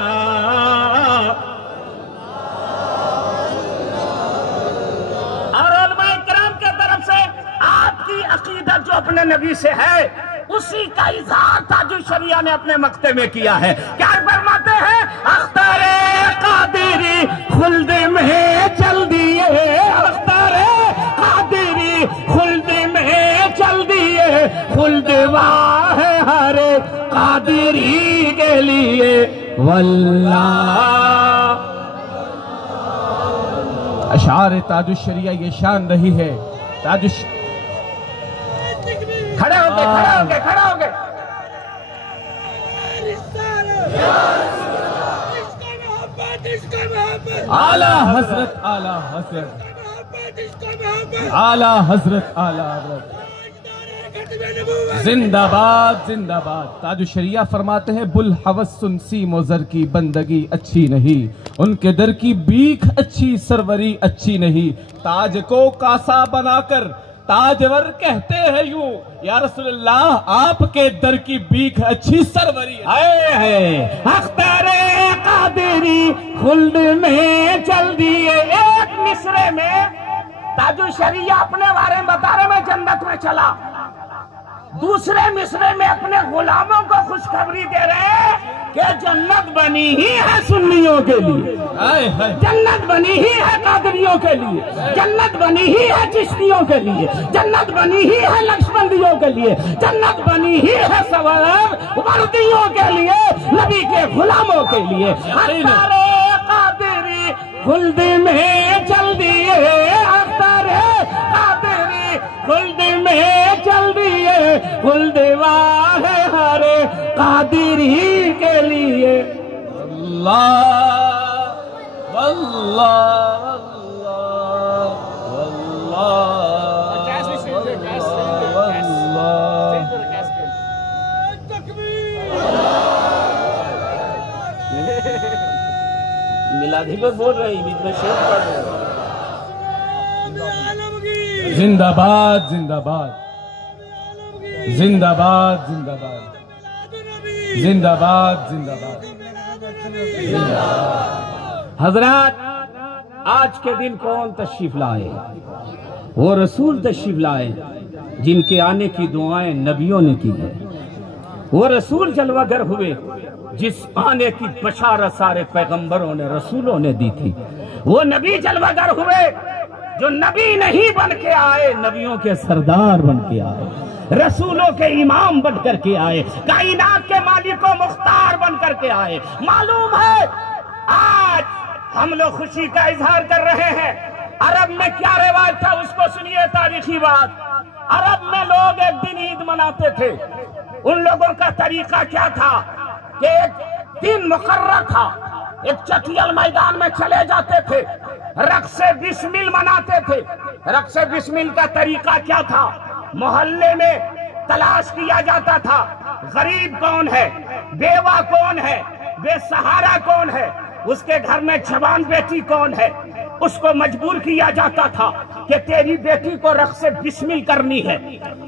और उलमाए किराम के तरफ से आपकी अकीदत जो अपने नबी से है उसी का इजहार ताजुल शरिया ने अपने मक्ते में किया है। क्या फरमाते हैं। अख्तारे कादिरी खुल्द में चल दिए, अख्तारे कादिरी खुल्द में चल दिए, खुल्द वाह हरे कादिरी के लिए वल्लाह। अशार ताजुल शरिया ये शान रही है। ताजुल खड़े होके खड़े होके। आला हजरत आला हजरत आला हजरत आला हजरत जिंदाबाद जिंदाबाद। ताजुल शरिया फरमाते हैं बुल हवस सुनसी मोजर की बंदगी अच्छी नहीं, उनके दर की बीख अच्छी सरवरी अच्छी नहीं, ताज को कासा बनाकर ताजवर कहते हैं यूं, या रसूलल्लाह आपके दर की बीख अच्छी सरवरी है। अख्तारे कादिरी खुल्द में चल दिए। एक मिसरे में ताजुल शरिया अपने बारे में बता रहे, मैं जन्नत में चला। दूसरे मिसरे में अपने गुलामों को खुशखबरी दे रहे हैं कि जन्नत बनी ही है सुन्नियों के लिए, जन्नत बनी ही है कादरियों के लिए, जन्नत बनी ही है चिश्तियों के लिए, जन्नत बनी ही है लक्ष्मणदियों के लिए, जन्नत बनी ही है सवार वर्दियों के लिए, नबी के गुलामों के लिए। अख्तारे कादिरी खुल्द में चल दिए, अख्तारे कादिरी खुल्द में चल दिए, खुल्द वाह हरे कादिरी के लिए अल्लाह अल्लाह मिलादी पर बोल रही, बीच में शेर पढ़ रहे। जिंदाबाद जिंदाबाद। जिंदाबाद जिंदाबाद जिंदाबाद जिंदाबाद हजरत, आज के दिन कौन तशरीफ लाए? वो रसूल तशरीफ लाए जिनके आने की दुआएं नबियों ने की है। वो रसूल जलवागर हुए जिस आने की बशारत सारे पैगंबरों ने, रसूलों ने दी थी। वो नबी जलवागर हुए जो नबी नहीं बन के आए, नबियों के सरदार बन के आए, रसूलों के इमाम बन करके आए, कायनात के मालिक व मुख्तार बन करके आए। मालूम है आज हम लोग खुशी का इजहार कर रहे हैं। अरब में क्या रिवाज था उसको सुनिए, तारीखी बात। अरब में लोग एक दिन ईद मनाते थे। उन लोगों का तरीका क्या था कि एक दिन मुकर्रर था, एक चटियल मैदान में चले जाते थे, रक्स बिस्मिल मनाते थे। रक्स बिस्मिल का तरीका क्या था? मोहल्ले में तलाश किया जाता था, गरीब कौन है, बेवा कौन है, बेसहारा कौन है, उसके घर में जवान बेटी कौन है। उसको मजबूर किया जाता था कि तेरी बेटी को रक्स बिस्मिल करनी है,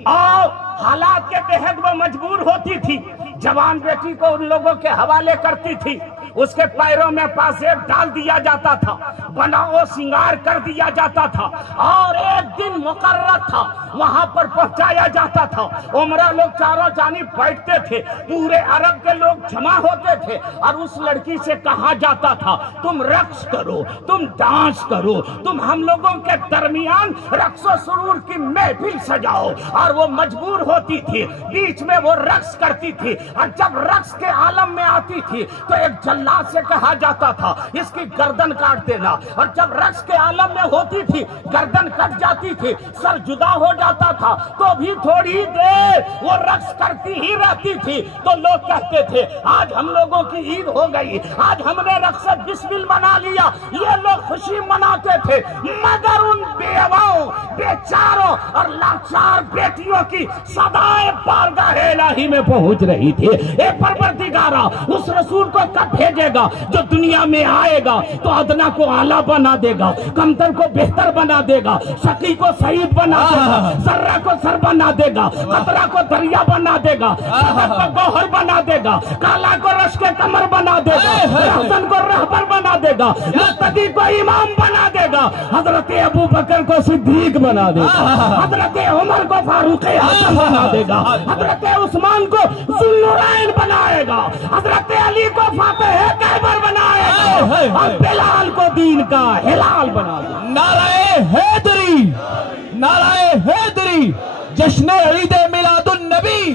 और हालात के तहत वो मजबूर होती थी। जवान बेटी को उन लोगों के हवाले करती थी, उसके पैरों में पासेब डाल दिया जाता था, बनाओ सिंगार कर दिया जाता था, और एक दिन मुकर्रर था वहां पर पहुंचाया जाता था। उमरा लोग चारों जानिब बैठते थे, पूरे अरब के लोग जमा होते थे, और उस लड़की से कहा जाता था तुम रक्स करो, तुम डांस करो, तुम हम लोगों के दरमियान रक्स व सुरूर की महफिल सजाओ। और वो मजबूर होती थी, बीच में वो रक्स करती थी, और जब रक्स के आलम में आती थी तो एक जल्लाद से कहा जाता था इसकी गर्दन काट देना। और जब रक्स के आलम में होती थी, गर्दन कट जाती थी, सर जुदा हो जाता था, तो भी थोड़ी देर वो रक्स करती ही रहती थी। तो लोग कहते थे आज हम लोगों की ईद हो गई, आज हमने रक्स बिस्मिल मना लिया। ये लोग खुशी मनाते थे, मगर उन बेवाओं, बेचारों और लाचार बेटियों की सदाएं बारगाह इलाही में पहुंच रही थी। ए परवरदिगारा, उस रसूल को कब भेजेगा जो दुनिया में आएगा तो अदना को आला बना देगा, कमतर को बेहतर बना देगा, शकी को सईद बना देगा, सर्रा को सर बना देगा, कतरा को दरिया बना देगा, शहद को गौहर बना देगा, काला को रश के कमर बना देगा, हसन को रहबर बना देगा, मुक्तदी को इमाम बना देगा, हजरत अबू बकर को सिद्दीक बना देगा, हजरत उमर को फारूक आजम बना देगा, हजरत उस्मान को जुल्नुरैन बनाएगा, हजरत अली को फातिह कैबर बनाएगा, और बिलाल को दीन का हिलाल बना देगा। नाराए हैदरी, नाराए हैदरी, जश्न ईद मिलादुन नबी,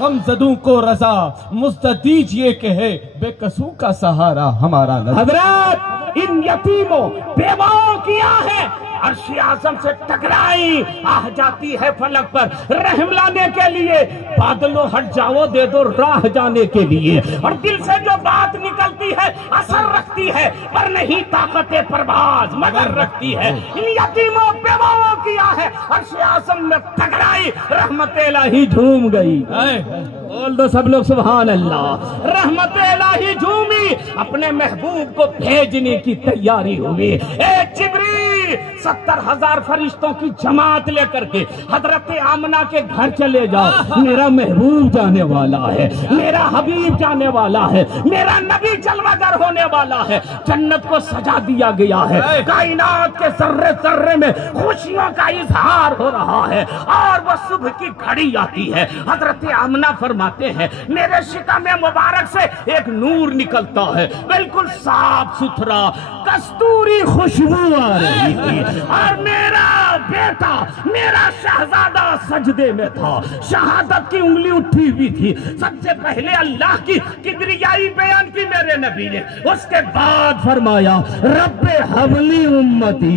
गमज़दों को रज़ा मुझसे दीजिए कि है बेकसूं का सहारा हमारा नबी। हजरत, इन यतीमों बेवाओं की है अर्श आज़म से टकराई, आह जाती है फलक पर रहम लाने के लिए, बादलों हट जाओ दे दो राह जाने के लिए। और दिल से जो बात निकलती है असर रखती है, पर नहीं ताकत परवाज मगर रखती है। इन यतीमों बेवाओं की है अर्श आज़म में टकराई, रहमत इलाही झूम गई। बोल दो सब लोग सुभान अल्लाह। रहमत इलाही झूमी, अपने महबूब को भेजने की तैयारी हुई। ए जिब्रील, 70,000 फरिश्तों की जमात लेकर के हजरत आमना के घर चले जाओ। मेरा महबूब जाने वाला है, मेरा हबीब जाने वाला है, मेरा नबी जलवागर होने वाला है। जन्नत को सजा दिया गया है, कायनात के जर्रे जर्रे में खुशियों का इजहार हो रहा है। और वो सुबह की घड़ी आती है, हजरत आमना फरमाते हैं मेरे शिकम मुबारक से एक नूर निकलता है, बिल्कुल साफ सुथरा कस्तूरी खुशबू आ रही थी, और मेरा बेटा, मेरा शहजादा सजदे में था, शहादत की उंगली उठी हुई थी। सबसे पहले अल्लाह की किबरियाई बयान की मेरे नबी ने, उसके बाद फरमाया रब्बे हवली उम्मती।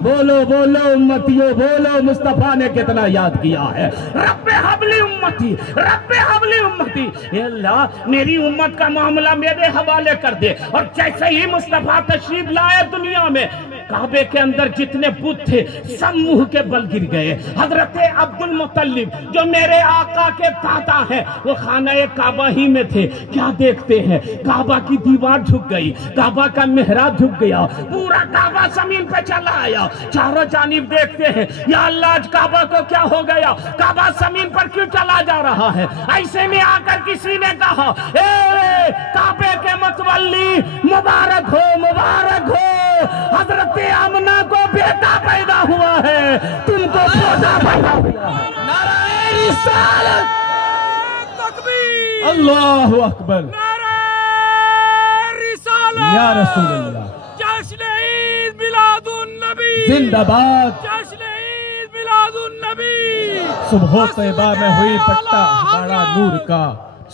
बोलो बोलो उम्मतियों, बोलो मुस्तफा ने कितना याद किया है, रब्बे हवली उम्मती, रब्बे हवली उम्मती। अल्लाह मेरी उम्मत का मामला मेरे हवाले कर दे। और जैसे ही मुस्तफा तशरीफ लाए दुनिया में, काबे के अंदर जितने बुत थे सब मुंह के बल गिर गए। हजरत अब्दुल मुत्तलिब जो मेरे आका के दादा हैं वो खाना काबा ही में थे। क्या देखते हैं, काबा की दीवार झुक गई, काबा का मेहराब झुक गया, पूरा काबा जमीन पे चला आया। चारों जानिब देखते हैं, या अल्लाह आज काबा को क्या हो गया, काबा जमीन पर क्यों चला जा रहा है। ऐसे में आकर किसी ने कहा, ए काबे के मतवल्ली मुबारक हो, मुबारक हो, हजरत आमना को बेटा पैदा हुआ है, तुमको पोता पैदा हुआ है। नाराए रिसालत, अल्लाहु अकबर, या रसूल अल्लाह, जश्न ईद मिलादुन नबी जिंदाबाद, जश्न ईद मिलादुन नबी। सुबह तैयबा में हुई बट्टा बड़ा नूर का,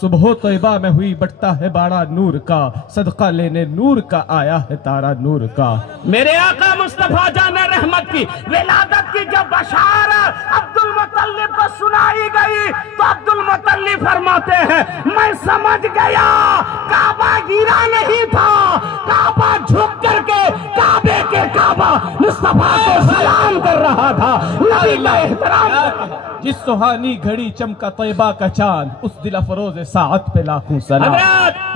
सुबह तैयबा में हुई बट्टा है बड़ा नूर का, सदका लेने नूर का आया है तारा नूर का। मेरे आका मुस्तफा जाने रहमत की विलादत की जब बशारत अब्दुल मुत्तलिब को सुनाई गई तो अब्दुल मुत्तलिब फरमाते हैं, मैं समझ गया काबा गिरा नहीं था, काबा झुक करके काबे के काबा मुस्तफा को सलाम कर रहा था, नबी का एहतराम। जिस सुहानी घड़ी चमका तैयबा का चांद, उस दिल अफरोज साथ पे लाखों सलाम।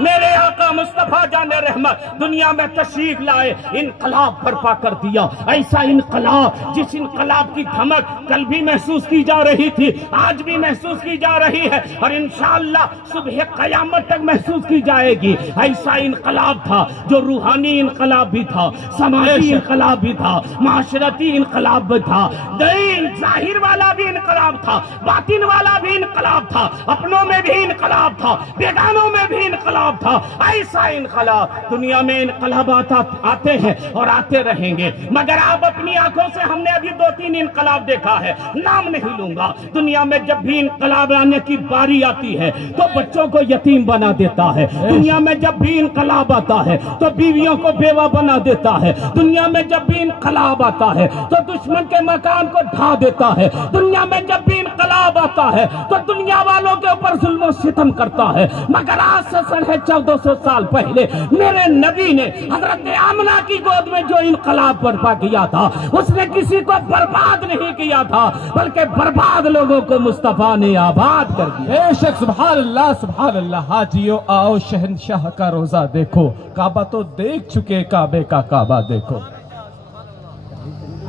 मेरे आका मुस्तफा जाने रहमत दुनिया में तशरीफ लाए, इनकलाब बर्पा कर दिया। ऐसा इनकलाब जिस इनकलाब की धमक कल भी महसूस की जा रही थी, आज भी महसूस की जा रही है और इंशाअल्लाह सुबह क़यामत तक महसूस की जाएगी। ऐसा इनकलाब था जो रूहानी इनकलाब भी था, समाजी इनकलाब भी था, माशरती इनकलाब भी था, दीन जाहिर वाला भी इनकलाब था, बातिन वाला भी इनकलाब था, अपनों में भी इनकलाब था, बेगानों में भी इनकलाब था। ऐसा इनकलाब दुनिया में इनकलाबात आते हैं और आते रहेंगे, मगर आप अपनी आंखों से, हमने अभी 2-3 इनकलाब देखा है, नाम नहीं लूंगा। दुनिया में जब भी इनकलाब आने की बारी आती है तो बच्चों को यतीम बना देता है, दुनिया में जब भी इनकलाब आता है तो बीवियों को बेवा बना देता है, दुनिया में जब भी इनकलाब आता है तो दुश्मन के मकान को ढा देता है, दुनिया में जब भी इनकलाब आता है तो दुनिया वालों के ऊपर जुल्म सितम करता है। मगर आज से 1450 साल पहले मेरे नबी ने हजरत आमना की गोद में जो इनकलाब बर्पा किया था, उसने किसी को बर्बाद नहीं किया था, बल्कि बर्बाद लोगों को मुस्तफा ने आबाद कर दिया। बेशक, सुभान अल्लाह, सुभान अल्लाह। हाजियो आओ शहनशाह का रोजा देखो, काबा तो देख चुके, काबे का काबा देखो।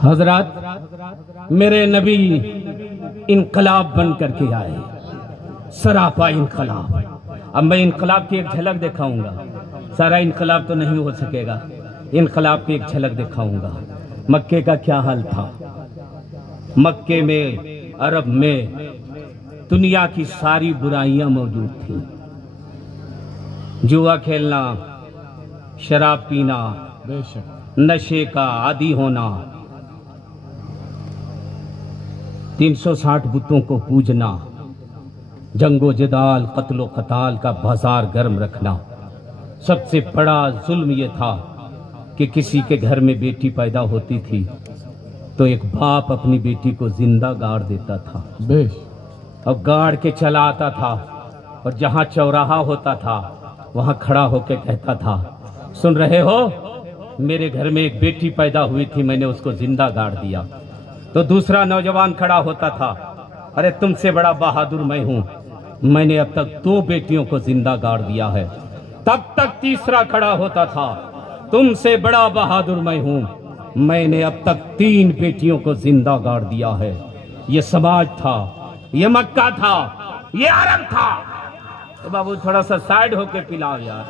हजरत मेरे नबी इनकलाब बन करके आए, सरापा इनकलाब। अब मैं इनकलाब की एक झलक दिखाऊंगा, सारा इनकलाब तो नहीं हो सकेगा, इनकलाब की एक झलक दिखाऊंगा। मक्के का क्या हाल था, मक्के में, अरब में दुनिया की सारी बुराइयां मौजूद थी। जुआ खेलना, शराब पीना, नशे का आदी होना, 360 बुतों को पूजना, जंगो जदाल, कत्लो कताल का बाजार गर्म रखना। सबसे बड़ा जुल्म यह था कि किसी के घर में बेटी पैदा होती थी तो एक बाप अपनी बेटी को जिंदा गाड़ देता था, अब गाड़ के चला आता था और जहां चौराहा होता था वहां खड़ा होकर कहता था, सुन रहे हो, मेरे घर में एक बेटी पैदा हुई थी, मैंने उसको जिंदा गाड़ दिया। तो दूसरा नौजवान खड़ा होता था, अरे तुमसे बड़ा बहादुर मैं हूं, मैंने अब तक 2 बेटियों को जिंदा गाड़ दिया है। तब तक तीसरा खड़ा होता था, तुमसे बड़ा बहादुर मैं हूं, मैंने अब तक 3 बेटियों को जिंदा गाड़ दिया है। ये समाज था, ये मक्का था, ये अरब था। तो बाबू थोड़ा सा साइड होके पिलाओ यार,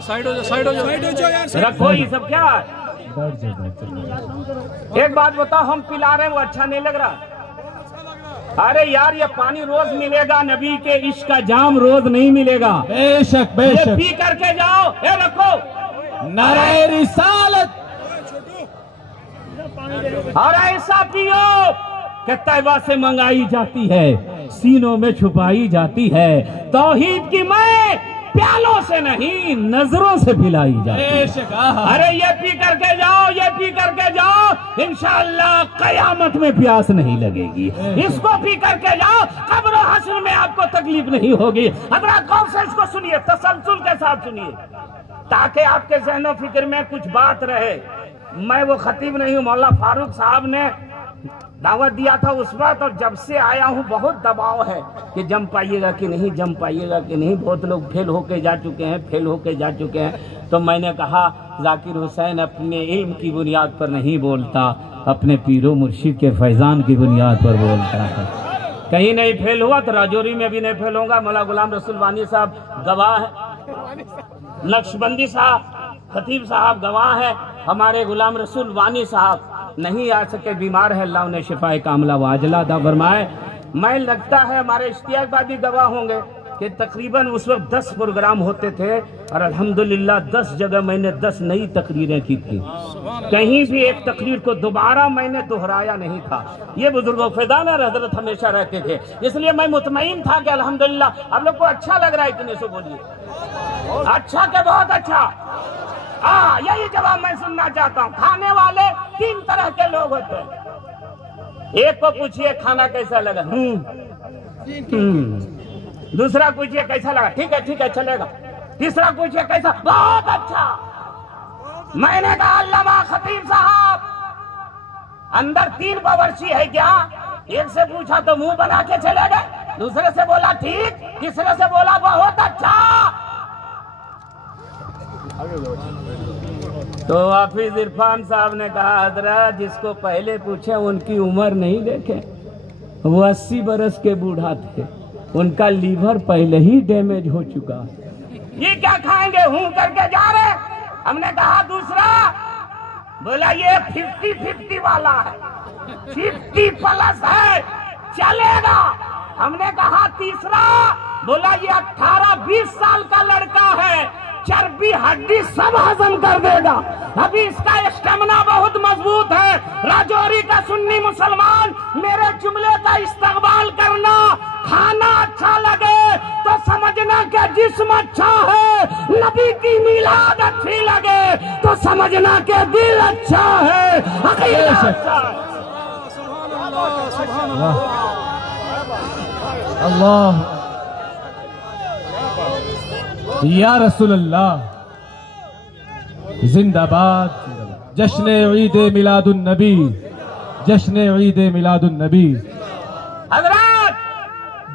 साइड हो जाओ, साइड हो जाओ, रखो ये सब क्या है। एक बात बताओ, हम पिला रहे हैं वो अच्छा नहीं लग रहा? अरे यार ये पानी रोज मिलेगा, नबी के इश्क का जाम रोज नहीं मिलेगा। बेशक बेशक, ये पी करके जाओ। ए रखो, नारे रिसालत, और ऐसा पियो कि तैबा से मंगाई जाती है, सीनों में छुपाई जाती है। तौहीद की मैं प्यालों से नहीं, नजरों से पिलाई जाती है। अरे ये पी करके जाओ, ये पी करके जाओ, इंशाअल्लाह कयामत में प्यास नहीं लगेगी। इसको पी करके जाओ, कब्र और हश्र में आपको तकलीफ नहीं होगी। हजरत गौर से इसको सुनिए, तसल्सुल के साथ सुनिए, ताकि आपके ज़हन-ओ-फिक्र में कुछ बात रहे। मैं वो खतीब नहीं हूँ। मौला फारूक साहब ने दावत दिया था उस वक्त, और जब से आया हूँ बहुत दबाव है कि जम पाइएगा कि नहीं, जम पाइएगा कि नहीं। बहुत लोग फेल होके जा चुके हैं, फेल होके जा चुके हैं। तो मैंने कहा जाकिर हुसैन अपने इल्म की बुनियाद पर नहीं बोलता, अपने पीरो मुर्शिद के फैजान की बुनियाद पर बोलता है। कहीं नहीं फेल हुआ तो राजौरी में भी नहीं फेल होगा। मौला गुलाम रसूल वानी साहब गवाह है, नक्शबंदी साहब खतीब साहब गवाह है, हमारे गुलाम रसूल वानी साहब नहीं आ सके, बीमार है, अल्लाह उन्हें शिफाए कामला वाजला अता फरमाए। मैं लगता है हमारे इश्तियाकबादी गवाह होंगे कि तकरीबन उस वक्त 10 प्रोग्राम होते थे और अल्हम्दुलिल्लाह 10 जगह मैंने 10 नई तकरीरें की थी। कहीं भी एक तकरीर को दोबारा मैंने दोहराया नहीं था। ये बुजुर्गों फ़िदान हज़रत हमेशा रहते थे, इसलिए मैं मुतमईन था कि अल्हम्दुलिल्लाह। आप लोग को अच्छा लग रहा है कि नहीं, सो बोलिए अच्छा के बहुत अच्छा। हाँ, यही जवाब मैं सुनना चाहता हूँ। खाने वाले 3 तरह के लोग होते हैं। एक को पूछिए खाना कैसा लगा, दूसरा पूछिए कैसा लगा, ठीक है चलेगा। तीसरा पूछिए कैसा, बहुत अच्छा। मैंने कहा अल्लामा खतीब साहब अंदर 3 बावर्ची है क्या? एक से पूछा तो मुंह बना के चले गए, दूसरे से बोला ठीक, तीसरे से बोला बहुत अच्छा। तो हाफिज इरफान साहब ने कहा हजरत जिसको पहले पूछे उनकी उम्र नहीं देखे, वो 80 बरस के बूढ़ा थे, उनका लीवर पहले ही डैमेज हो चुका। ये क्या खाएंगे, हूं करके जा रहे। हमने कहा दूसरा, बोला ये 50-50 वाला है, 50+ है, चलेगा। हमने कहा तीसरा, बोला ये 18-20 साल का लड़का है, चर्बी हड्डी सब हजम कर देगा, अभी इसका स्टेमिना बहुत मजबूत है। राजौरी का सुन्नी मुसलमान मेरे जुमले का इस्तकबाल करना। खाना अच्छा लगे तो समझना कि जिस्म अच्छा है, नबी की मिलाद अच्छी लगे तो समझना कि दिल अच्छा है, अकीदा अच्छा है। अल्लाह या रसूल अल्लाह, जिंदाबाद। जश्न ईद मिलादुन नबी, जश्न ईद मिलादुन नबी। हजरत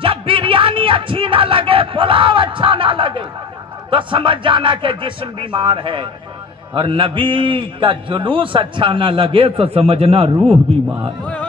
जब बिरयानी अच्छी ना लगे, पुलाव अच्छा ना लगे तो समझ जाना कि जिस्म बीमार है, और नबी का जुलूस अच्छा ना लगे तो समझना रूह बीमार है।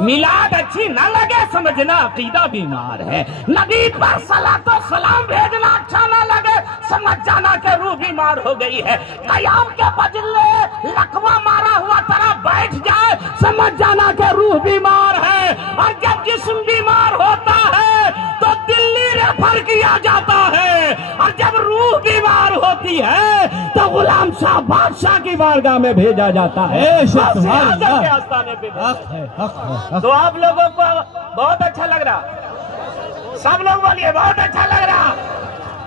मिलाद अच्छी न लगे समझना अकीदा बीमार है। नबी पर सलातो सलाम भेजना अच्छा न लगे समझ जाना कि रूह बीमार हो गई है। कयाम के बदले लकवा मारा हुआ तरह बैठ जाए समझ जाना कि रूह बीमार है। और जब जिस्म बीमार होता है तो दिल्ली रेफर किया जाता है, और जब रूह बीमार होती है तो गुलाम शाह बादशाह की बारगाह में भेजा जाता है, आस्थाने पे। तो आप लोगों को बहुत अच्छा लग रहा, सब लोग बोलिए बहुत अच्छा लग रहा।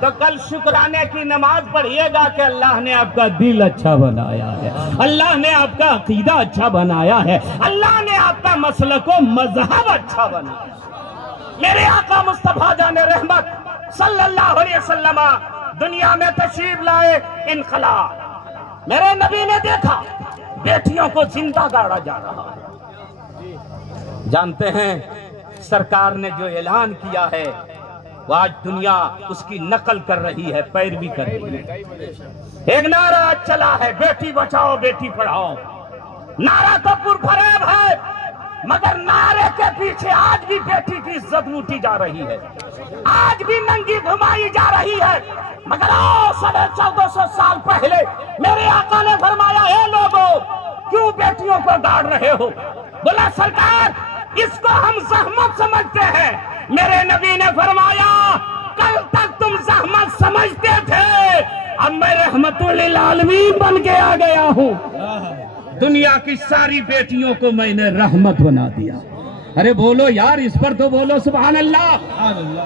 तो कल शुक्राने की नमाज पढ़िएगा कि अल्लाह ने आपका दिल अच्छा बनाया है, अल्लाह ने आपका अकीदा अच्छा बनाया है, अल्लाह ने आपका मसलक व मजहब अच्छा बनाया। मेरे आका मुस्तफा जान रहमत सल्लल्लाहु अलैहि वसल्लम दुनिया में तशरीफ लाए, इनकलाब। मेरे नबी ने देखा बेटियों को जिंदा गाड़ा जा रहा है। जानते हैं सरकार ने जो ऐलान किया है वो आज दुनिया उसकी नकल कर रही है, पैरवी कर रही है। एक नारा चला है, बेटी बचाओ बेटी पढ़ाओ। नारा तो पुरफरेब है, मगर नारे के पीछे आज भी बेटी की इज्जत लूटी जा रही है, आज भी नंगी घुमाई जा रही है। मगर 1450 साल पहले मेरे आका ने फरमाया, हे लोगों क्यों बेटियों को गाड़ रहे हो? बोला सरकार इसको हम जहमत समझते हैं। मेरे नबी ने फरमाया कल तक तुम जहमत समझते थे, अब मैं रहमतुल लिल आलमीन बन के आ गया हूँ। दुनिया की सारी बेटियों को मैंने रहमत बना दिया। अरे बोलो यार, इस पर तो बोलो सुभान अल्लाह।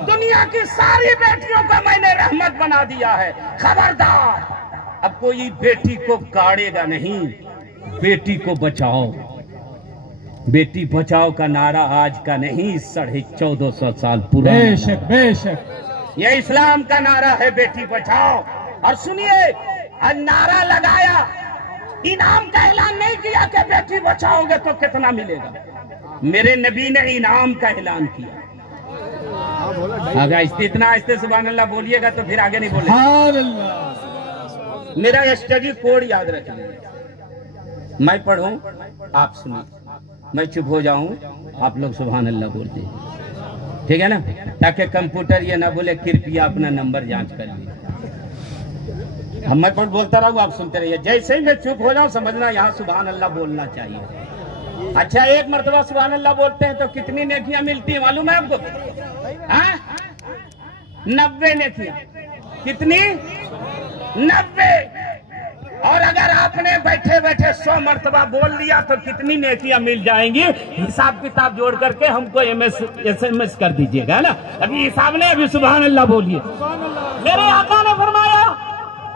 दुनिया की सारी बेटियों को मैंने रहमत बना दिया है। खबरदार अब कोई बेटी को गाड़ेगा नहीं, बेटी को बचाओ। बेटी बचाओ का नारा आज का नहीं, 1450 साल पुराना। बेशक बेशक ये इस्लाम का नारा है, बेटी बचाओ। और सुनिए, नारा लगाया इनाम का ऐलान नहीं किया कि बेटी बचाओगे तो कितना मिलेगा। मेरे नबी ने इनाम का ऐलान किया। अगर इतना आहिस्ते सुभान अल्लाह बोलिएगा तो फिर आगे नहीं बोलेगा। मेरा स्टडी कोड याद रखिए, मैं पढ़ूं आप सुनिए, मैं चुप हो जाऊं आप लोग सुभान अल्लाह बोलते हैं, ठीक है ना, ताकि कंप्यूटर ये ना बोले कृपया अपना नंबर जांच कर लीजिए। हम मैं बोलता रहूं आप सुनते रहिए, जैसे ही मैं चुप हो जाऊं समझना यहाँ सुभान अल्लाह बोलना चाहिए। अच्छा, एक मर्तबा सुभान अल्लाह बोलते हैं तो कितनी नेकियां मिलती है मालूम है आपको? 90 नेकियां। कितनी? 90। और अगर आपने बैठे बैठे 100 मर्तबा बोल दिया तो कितनी नेकियां मिल जाएंगी? हिसाब किताब जोड़ करके हमको SMS कर दीजिएगा ना। अभी हिसाब ने, अभी सुभान अल्लाह बोलिए। मेरे आका ने फरमाया,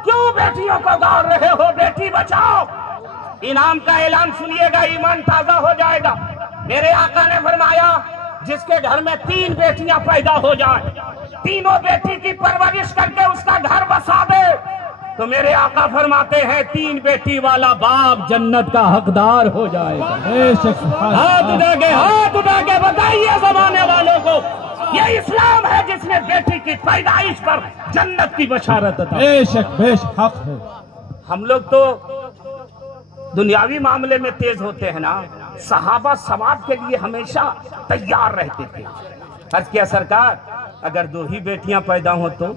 क्यों बेटियों को गाड़ रहे हो? बेटी बचाओ। इनाम का ऐलान सुनिएगा, ईमान ताजा हो जाएगा। मेरे आका ने फरमाया, जिसके घर में 3 बेटियां पैदा हो जाए, तीनों बेटी की परवरिश करके उसका घर बसा दे, तो मेरे आका फरमाते हैं 3 बेटी वाला बाप जन्नत का हकदार हो जाएगा। हाथ उठा के बताइए जमाने वालों को, ये इस्लाम है जिसने बेटी की पैदाइश पर जन्नत की बशारत अता। बेशक हक है। हम लोग तो दुनियावी मामले में तेज होते हैं ना, सहाबा सवाब के लिए हमेशा तैयार रहते थे। अर्ज किया सरकार, अगर 2 ही बेटियां पैदा हो तो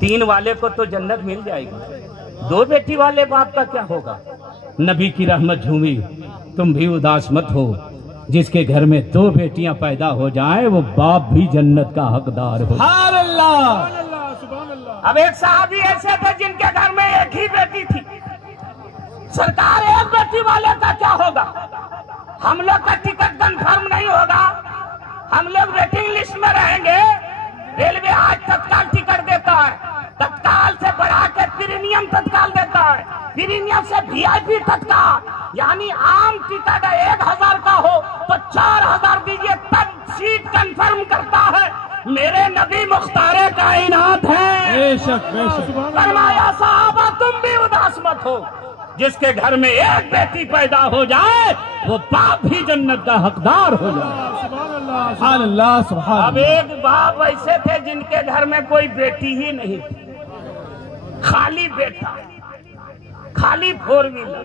3 वाले को तो जन्नत मिल जाएगी, 2 बेटी वाले बाप का क्या होगा? नबी की रहमत झूमी, तुम भी उदास मत हो, जिसके घर में 2 बेटियां पैदा हो जाएं वो बाप भी जन्नत का हकदार हो। अब एक साहबी ऐसे थे जिनके घर में 1 ही बेटी थी। सरकार, 1 बेटी वाले का क्या होगा? हम लोग का टिकट कंफर्म नहीं होगा, हम लोग वेटिंग लिस्ट में रहेंगे। रेलवे आज तत्काल टिकट देता है, तत्काल से बढ़ा के प्रीमियम तत्काल देता है, प्रीमियम से VIP तत्काल, यानी आम टिकट 1000 का हो तो 4000 दीजिए तब सीट कंफर्म करता है। मेरे नबी मुख्तारे कायनात है। फरमाया साहबा, तुम भी उदास मत हो, जिसके घर में 1 बेटी पैदा हो जाए वो बाप भी जन्नत का हकदार हो जाए। अब एक बाप ऐसे थे जिनके घर में कोई बेटी ही नहीं थी, खाली बेटा, खाली 4 व्हीलर,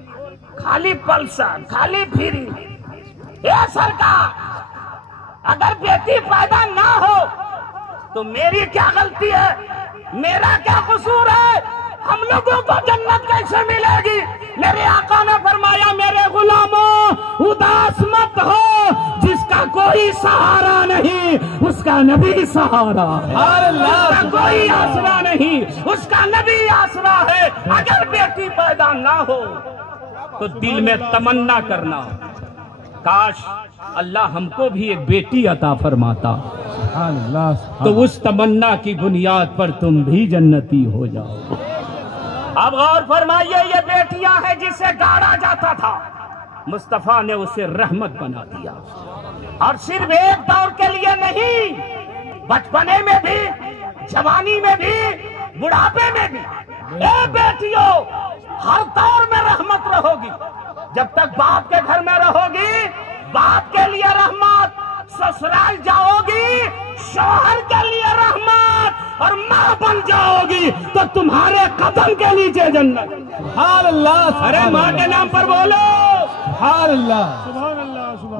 खाली पल्सर, खाली फ्री। ये सरकार, अगर बेटी पैदा ना हो तो मेरी क्या गलती है? मेरा क्या कसूर है? हम लोगों को जन्नत कैसे मिलेगी? मेरे आका ने फरमाया, मेरे गुलामों उदास मत हो, जिसका कोई सहारा नहीं उसका नबी सहारा है, उसका कोई आसरा नहीं उसका नबी आसरा है। अगर बेटी पैदा ना हो तो दिल में तमन्ना करना, काश अल्लाह हमको भी एक बेटी अता फरमाता, तो उस तमन्ना की बुनियाद पर तुम भी जन्नती हो जाओ। अब गौर फरमाइए, ये बेटियां हैं जिसे गाड़ा जाता था, मुस्तफा ने उसे रहमत बना दिया। और सिर्फ एक दौर के लिए नहीं, बचपने में भी, जवानी में भी, बुढ़ापे में भी। ए बेटियों, हर दौर में रहमत रहोगी। जब तक बाप के घर में रहोगी, बाप के लिए रहमत, ससुराल जाओगी, शौहर के लिए रहमत, और माँ बन जाओगी तो तुम्हारे कदम के नीचे जन्नत। अरे माँ के नाम पर बोलो।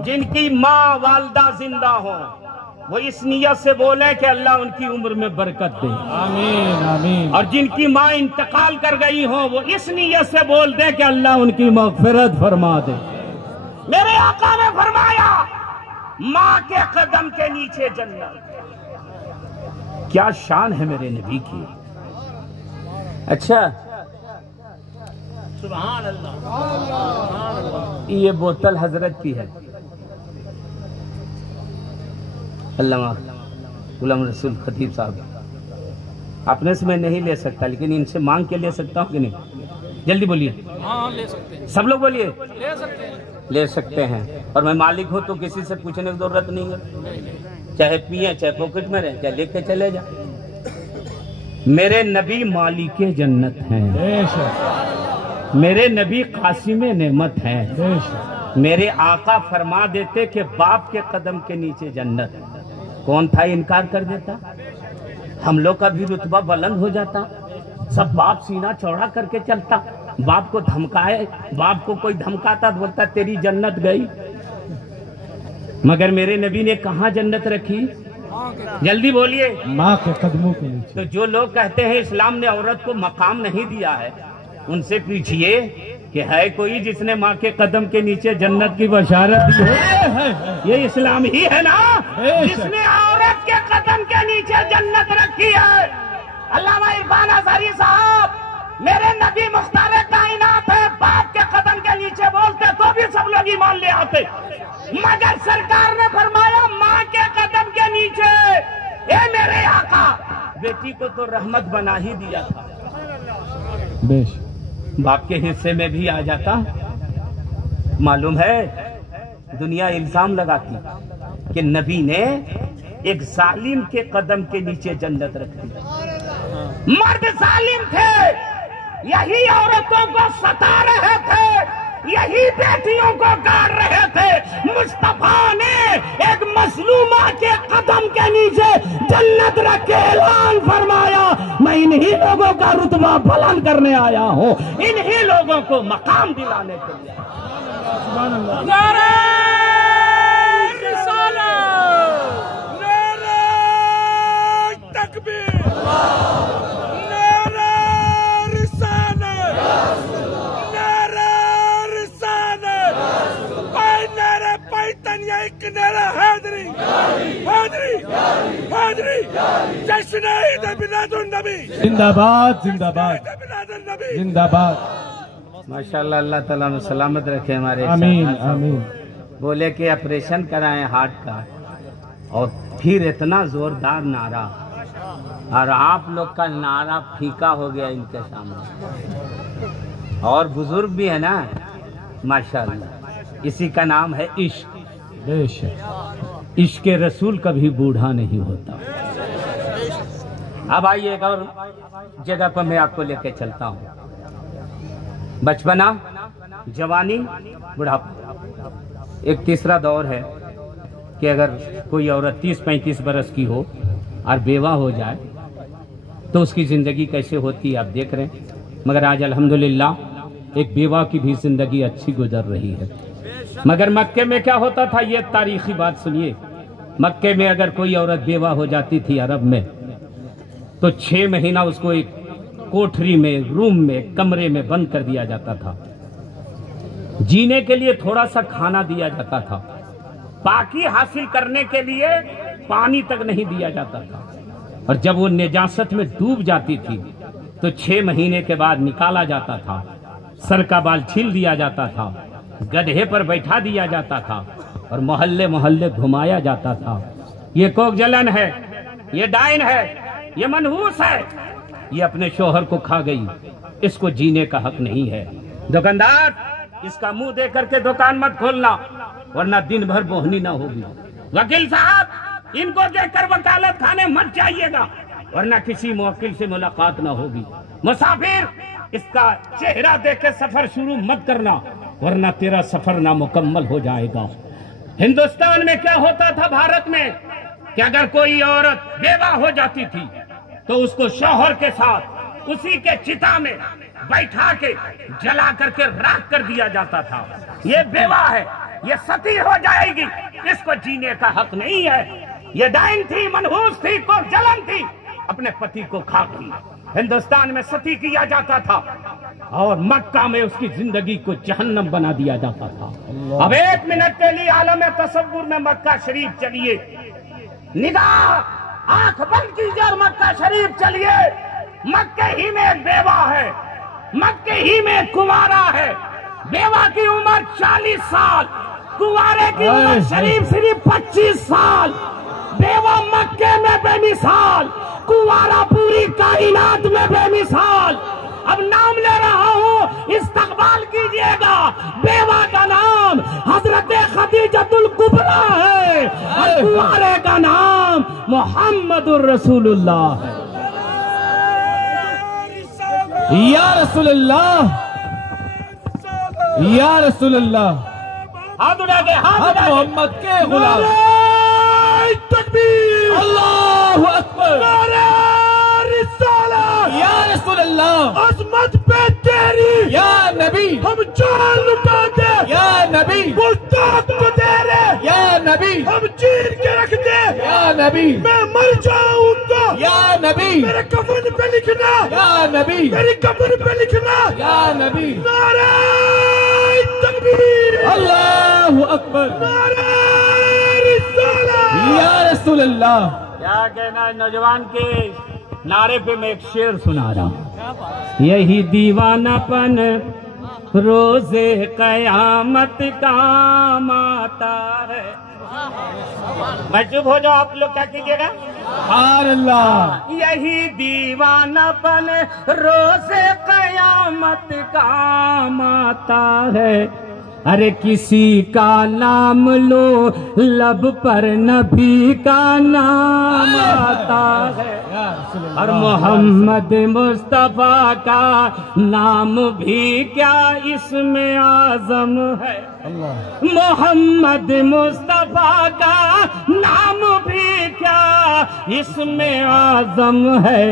जिनकी माँ वालदा जिंदा हो वो इस नियत से बोले कि अल्लाह उनकी उम्र में बरकत दे, आमीन आमीन। और जिनकी माँ इंतकाल कर गई हो वो इस नियत से बोल दे कि अल्लाह उनकी मगफिरत फरमा दे। मेरे आका ने फरमाया, माँ के कदम के नीचे जन्नत। क्या शान है मेरे नबी की। अच्छा, सुभान अल्लाह। ये बोतल हजरत की है, अल्लामा गुलाम रसूल खतीब साहब। अपने से मैं नहीं ले सकता, लेकिन इनसे मांग के ले सकता हूँ कि नहीं? जल्दी बोलिए। हाँ, ले सकते हैं। सब लोग बोलिए। ले सकते हैं। और मैं मालिक हूँ तो किसी से पूछने की जरूरत नहीं है। चाहे पिए, चाहे पॉकेट में रहे, चाहे लेके चले जा। मेरे नबी मालिक जन्नत हैं। मेरे नबी कासिम नेमत हैं। मेरे आका फरमा देते कि बाप के कदम के नीचे जन्नत। कौन था इनकार कर देता? हम लोग का भी रुतबा बुलंद हो जाता। सब बाप सीना चौड़ा करके चलता। बाप को धमकाए, बाप को कोई धमकाता तो बोलता तेरी जन्नत गई। मगर मेरे नबी ने कहाँ जन्नत रखी? जल्दी बोलिए। माँ के कदमों के नीचे। तो जो लोग कहते हैं इस्लाम ने औरत को मकाम नहीं दिया है, उनसे पूछिए कि है कोई जिसने माँ के कदम के नीचे जन्नत की बशारत दी है? ये इस्लाम ही है ना जिसने औरत के कदम के नीचे जन्नत रखी है। अल्लामा इरफान अंसारी साहब, मेरे नबी मुख्तार कायनात है, बाप के कदम के नीचे बोलते तो भी सब लोग ईमान ले आते। मगर सरकार ने फरमाया माँ के कदम के नीचे। ए मेरे आका, बेटी को तो रहमत बना ही दिया था, बाप के हिस्से में भी आ जाता। मालूम है दुनिया इल्जाम लगाती कि नबी ने एक जालिम के कदम के नीचे जन्नत रखी। मर्द जालिम थे, यही औरतों को सता रहे थे, यही बेटियों को गाड़ रहे थे। मुस्तफा ने एक मजलूमा के कदम के नीचे जन्नत रख के ऐलान फरमाया, मैं इन्हीं लोगों का रुतबा बुलंद करने आया हूँ, इन्हीं लोगों को मकाम दिलाने के लिए। नारे रिसालत, नारे तकबीर, हैदरी हैदरी हैदरी जश्न ईद मिलादुन नबी। जिंदाबाद जिंदाबाद जिंदाबाद। माशाल्लाह, अल्लाह ताला ने सलामत रखे हमारे। आमीन आमीन। बोले कि ऑपरेशन कराएं हार्ट का, और फिर इतना जोरदार नारा, और आप लोग का नारा फीका हो गया इनके सामने। और बुजुर्ग भी है ना माशाल्लाह, इसी का नाम है इश्क। इश्क के रसूल कभी बूढ़ा नहीं होता। अब आइए एक और जगह पर मैं आपको लेके चलता हूँ। बचपना, जवानी, बुढ़ापा। एक तीसरा दौर है कि अगर कोई औरत 30-35 बरस की हो और बेवा हो जाए तो उसकी जिंदगी कैसे होती है आप देख रहे हैं। मगर आज अल्हम्दुलिल्लाह एक बेवा की भी जिंदगी अच्छी गुजर रही है। मगर मक्के में क्या होता था, ये तारीखी बात सुनिए। मक्के में अगर कोई औरत बेवा हो जाती थी अरब में, तो 6 महीना उसको एक कोठरी में, रूम में, कमरे में बंद कर दिया जाता था। जीने के लिए थोड़ा सा खाना दिया जाता था, पाकी हासिल करने के लिए पानी तक नहीं दिया जाता था। और जब वो निजासत में डूब जाती थी तो 6 महीने के बाद निकाला जाता था, सर का बाल छील दिया जाता था, गधे पर बैठा दिया जाता था और मोहल्ले मोहल्ले घुमाया जाता था। ये कोकजलन है, ये डाइन है, ये मनहूस है, ये अपने शोहर को खा गई, इसको जीने का हक नहीं है। दुकानदार, इसका मुंह देख करके दुकान मत खोलना, वरना दिन भर बोहनी ना होगी। वकील साहब, इनको देखकर वकालत खाने मत जाइएगा, वरना किसी मुवक्किल से मुलाकात ना होगी। मुसाफिर, इसका चेहरा देख के सफर शुरू मत करना, वरना तेरा सफर नामुकम्मल हो जाएगा। हिंदुस्तान में क्या होता था, भारत में, कि अगर कोई औरत बेवा हो जाती थी तो उसको शौहर के साथ उसी के चिता में बैठा के जला करके राख कर दिया जाता था। ये बेवा है, ये सती हो जाएगी, इसको जीने का हक नहीं है। ये डाइन थी, मनहूस थी, कोकजलन थी, अपने पति को खा गई। हिंदुस्तान में सती किया जाता था और मक्का में उसकी जिंदगी को जहन्नम बना दिया जाता था। अब 1 मिनट के लिए आलम तसव्वुर में मक्का शरीफ चलिए, निगाह आंख बंद कीजिए और मक्का शरीफ चलिए। मक्के ही में एक बेवा है, मक्के ही में एक कुंवारा है। बेवा की उम्र 40 साल, कुंवारे की उम्र सिर्फ 25 साल। बेवा मक्के में बेमिसाल, कुंवारा पूरी कायनात में बेमिसाल। अब नाम ले रहा हूँ, इस्तकबाल कीजिएगा। बेवा का नाम हजरत खदीजतुल कुबरा है और कुंवारे का नाम मोहम्मदुर रसूलुल्लाह है। या रसूलुल्लाह, या रसूल अल्लाह, हाथ उठा के, हाथ हम उठा के। मोहम्मद के गुलाम। तकबीर, अल्लाहु अकबर, या रसूल अल्लाह, अजमत पे तेरी या नबी, हम जान लुटा दे, या नबी, मुर्ताद को तेरे या नबी, हम चीर के रख दे, या नबी, मैं मर जाऊंगा, या नबी, मेरे कफन पे लिखना, या नबी, मेरी कब्र पे लिखना, या नबी, नारे तकबीर, अल्लाहु अकबर, नारे रिसालत। या रसूल अल्लाह। क्या कहना है नौजवान के नारे पे मैं एक शेर सुना रहा हूँ। यही दीवानापन रोजे कयामत काम आता है। मैं चुप हो जाओ, आप लोग क्या कीजिएगा? सुभान अल्लाह। यही दीवानापन रोजे कयामत काम आता है। अरे किसी का नाम लो लब पर नबी का नाम आता है, और मोहम्मद मुस्तफा का नाम भी क्या इसमें आजम है। मोहम्मद मुस्तफा का नाम भी क्या इसमें आजम है।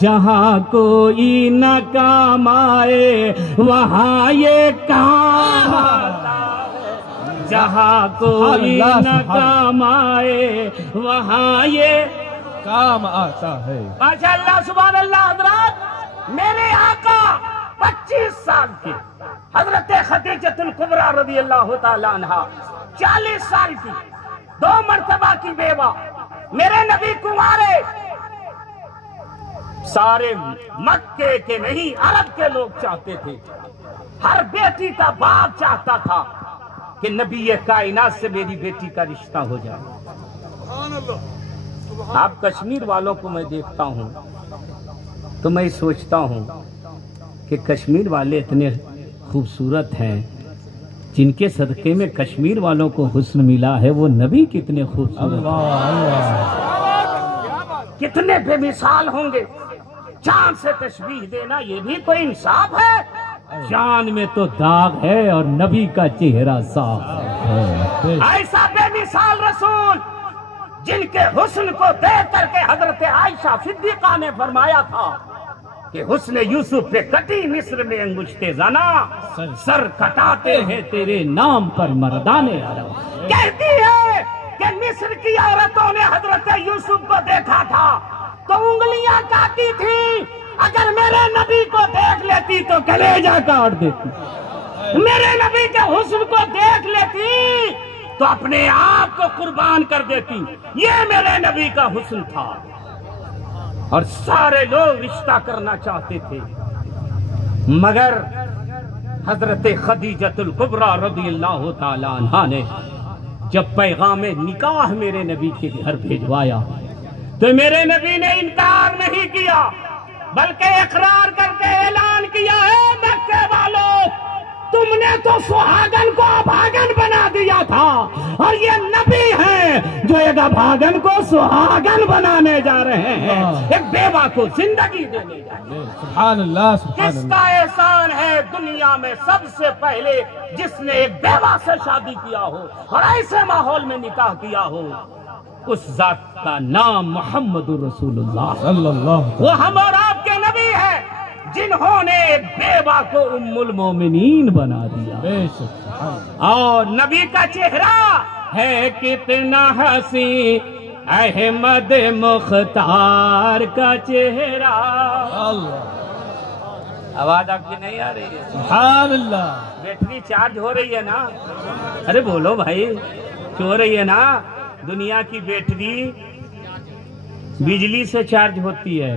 जहाँ कोई न काम आए वहाँ ये काम आता है। जहाँ कोई न काम आए वहाँ ये काम आता है। माशाअल्लाह, सुभान अल्लाह। हजरत, मेरे आका 25 साल के हजरत खदीजतुल कुबरा रज़ी अल्लाह ताला अन्हा 40 साल की, 2 मर्तबा की बेवा, मेरे नबी कुंवारे। सारे मक्के के नहीं, अरब के लोग चाहते थे, हर बेटी का बाप चाहता था कि नबी ये कायनात से मेरी बेटी का रिश्ता हो जाए। आप कश्मीर वालों को मैं देखता हूँ तो मैं सोचता हूँ कि कश्मीर वाले इतने खूबसूरत हैं, जिनके सदक़े में कश्मीर वालों को हुस्न मिला है, वो नबी कितने खूबसूरत हैं, कितने बेमिसाल होंगे। चांद से तशबीह देना ये भी कोई इंसाफ है? चांद में तो दाग है और नबी का चेहरा साफ है। ऐसा बेमिसाल रसूल जिनके हुस्न को देख करके हजरत आयशा सिद्दीका ने फरमाया था कि हुस्न यूसुफ पे कटी मिस्र में अंगुश्ते जना, सर कटाते हैं तेरे नाम पर मर्दाने अरब। कहती है कि मिस्र की औरतों ने हजरत यूसुफ को देखा था तो उंगलियां काटी थी, अगर मेरे नबी को देख लेती तो कलेजा काट देती, मेरे नबी के हुस्न को देख लेती तो अपने आप को कुर्बान कर देती। ये मेरे नबी का हुस्न था, और सारे लोग रिश्ता करना चाहते थे, मगर हजरत खदीजतुल कुबरा रज़ियल्लाहु ताला अन्हा ने जब पैगाम निकाह मेरे नबी के घर भेजवाया तो मेरे नबी ने इनकार नहीं किया, बल्कि इकरार करके ऐलान किया है, मक्के वालों, तुमने तो सुहागन को अभागन बना दिया था, और ये नबी हैं जो एक अभागन को सुहागन बनाने जा रहे हैं, एक बेवा को जिंदगी देने जा रहे हैं। सुभान अल्लाह, सुभान किसका एहसान है दुनिया में सबसे पहले जिसने एक बेवा से शादी किया हो और ऐसे माहौल में निकाह किया हो? उस जात का नाम मोहम्मदुर रसूलुल्लाह सल्लल्लाहु अलैहि वसल्लम। वो हम और आपके नबी है जिन्होंने बेवा को उम्मुल मोमिनीन बना दिया, और नबी का चेहरा है कितना हसी, अहमद मुख्तार का चेहरा। आवाज आपकी नहीं आ रही है? सुभान अल्लाह। बैटरी चार्ज हो रही है ना? अरे बोलो भाई, हो रही है ना? दुनिया की बैटरी बिजली से चार्ज होती है,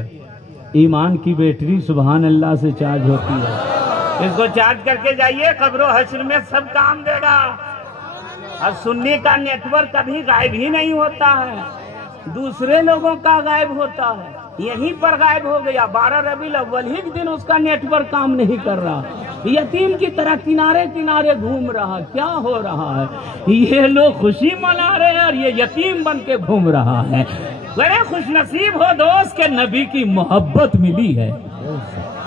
ईमान की बैटरी सुभान अल्लाह से चार्ज होती है। इसको चार्ज करके जाइए, कब्रो हश्र में सब काम देगा। और सुन्नी का नेटवर्क कभी गायब ही नहीं होता है, दूसरे लोगों का गायब होता है, यहीं पर गायब हो गया। 12 रबीउल अव्वल ही दिन उसका नेटवर्क काम नहीं कर रहा, यतीम की तरह किनारे किनारे घूम रहा। क्या हो रहा है? ये लोग खुशी मना रहे हैं और ये यतीम बन के घूम रहा है। बड़े खुशनसीब हो दोस्त के नबी की मोहब्बत मिली है,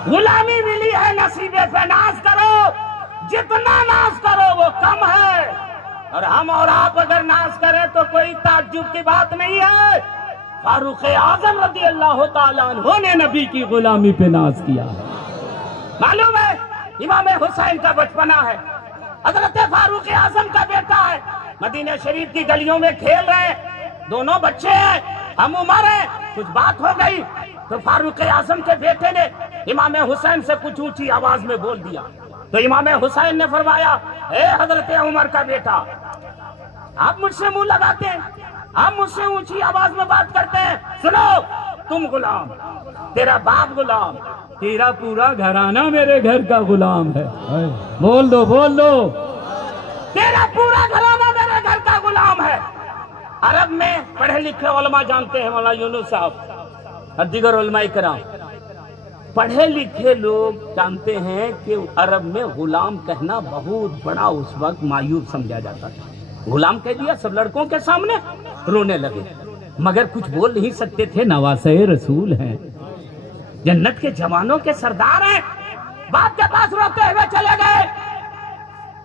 गुलामी मिली है, नसीबे पे नाज करो। जितना नाश करो वो कम है, और हम और आप अगर नाश करें तो कोई ताज्जुब की बात नहीं है। फारूक आजम रज़ी अल्लाह ताला अन्हु ने नबी की गुलामी पे नाश किया है। मालूम है इमाम हुसैन का बचपना है, हजरत फारूक आजम का बेटा है, मदीना शरीफ की गलियों में खेल रहे हैं, दोनों बच्चे हैं, हम उम्र है, कुछ बात हो गई तो फारूक आजम के बेटे ने इमाम हुसैन से कुछ ऊंची आवाज में बोल दिया। तो इमाम हुसैन ने फरमाया, ए हजरत उमर का बेटा, आप मुझसे मुंह लगाते हैं, आप मुझसे ऊंची आवाज में बात करते हैं, सुनो, तुम गुलाम, तेरा बाप गुलाम, तेरा पूरा घराना मेरे घर का गुलाम है। बोल दो, बोल दो, तेरा पूरा घराना मेरे घर का गुलाम है। अरब में पढ़े लिखे उलमा जानते हैं, मौलाना यूनुस साहब और दीगर उलमा इकराम, पढ़े लिखे लोग जानते हैं कि अरब में गुलाम कहना बहुत बड़ा उस वक्त मायूब समझा जाता था। गुलाम कह दिया, सब लड़कों के सामने रोने लगे, मगर कुछ बोल नहीं सकते थे, नवासे रसूल हैं, जन्नत के जवानों के सरदार हैं। बाप के पास रोते हुए चले गए।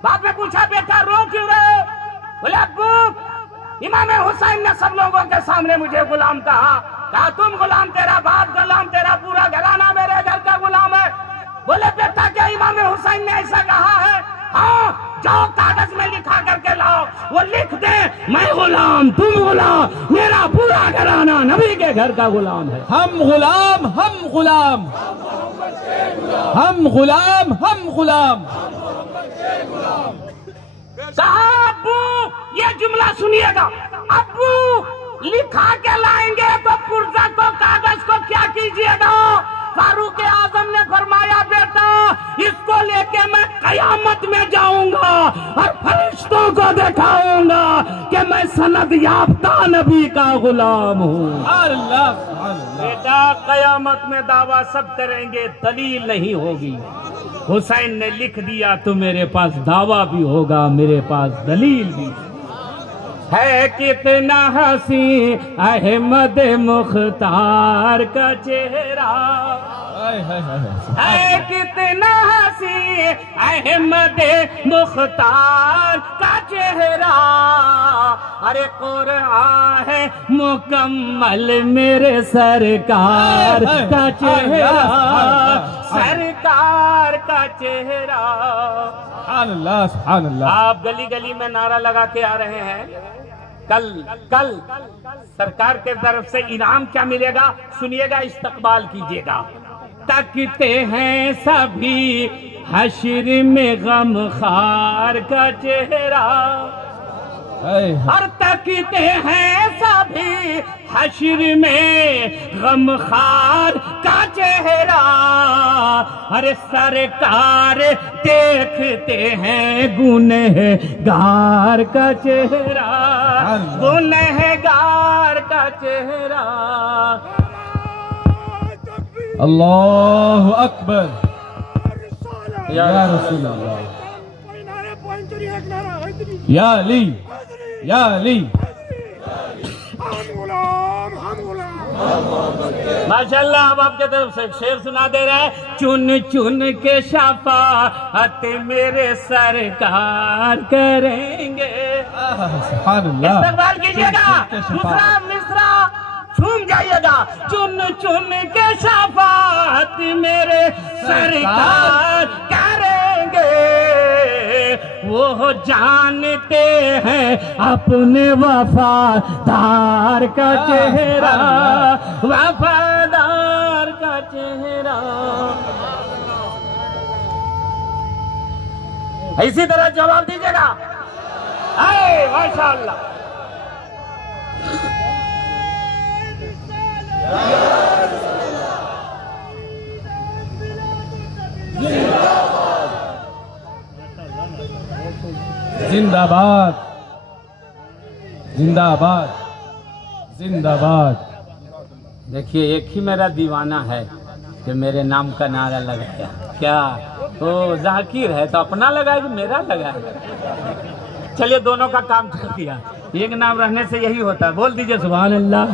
बाप ने पूछा, बेटा रो क्यों रहे? बोले, अब्बू, इमाम हुसैन ने सब लोगों के सामने मुझे गुलाम कहा, तुम गुलाम, तेरा बाप गुलाम, तेरा पूरा घराना मेरे घर का गुलाम है। बोले, बेटा क्या इमाम हुसैन ने ऐसा कहा है? हाँ, जाओ कागज में लिखा करके लाओ, वो लिख दे, मैं गुलाम, तुम गुलाम, मेरा पूरा घराना नबी के घर का गुलाम है। हम गुलाम, हम गुलाम, हम गुलाम, हम गुलाम। अब्बू, ये जुमला सुनिएगा, अब्बू लिखा के लाएंगे तो पुर्जा को, कागज को क्या कीजिएगा? फारूक आजम ने फरमाया, बेटा इसको लेके मैं कयामत में जाऊंगा और फरिश्तों को दिखाऊंगा कि मैं सनद याफ्ता नबी का गुलाम हूँ। अल्लाह, बेटा कयामत में दावा सब करेंगे, दलील नहीं होगी। हुसैन ने लिख दिया तो मेरे पास दावा भी होगा, मेरे पास दलील भी है। कितना हसी अहमद मुख्तार का चेहरा, है कितना हसी अहमद मुख्तार का चेहरा, अरे कुरान है मुकम्मल मेरे सरकार का चेहरा, सरकार का चेहरा। अल्लाह, सुभान अल्लाह। आप गली गली में नारा लगा के आ रहे हैं, कल सरकार के तरफ से इनाम क्या मिलेगा सुनिएगा, इस्तकबाल कीजिएगा। तकते हैं सभी हश्र में गमखार का चेहरा, और तकते हैं सभी हश्र में गमखार का चेहरा, अरे सरकार देखते हैं गुनहगार का चेहरा, गुनहगार का चेहरा। अल्लाहु अकबर, या रसूल अल्लाह, या अली, या अली। माशाल्लाह, अब आपके तरफ से शेर सुना दे रहा है। चुन चुन के शफाअत मेरे सरकार करेंगे। इस्तकबाल कीजिएगा, दूसरा मिसरा झूम जाइएगा। चुन चुन के शफाअत मेरे सरकार करेंगे, वो जानते हैं अपने वफादार का चेहरा, वफादार का चेहरा। इसी तरह जवाब दीजिएगा। माशाअल्लाह, जिंदाबाद, जिंदाबाद, जिंदाबाद। देखिए, एक ही मेरा दीवाना है कि मेरे नाम का नारा लगाया। क्या तो जाकिर है तो अपना लगाया कि मेरा लगाया? चलिए, दोनों का काम कर दिया। एक नाम रहने से यही होता है। बोल दीजिए सुभान अल्लाह।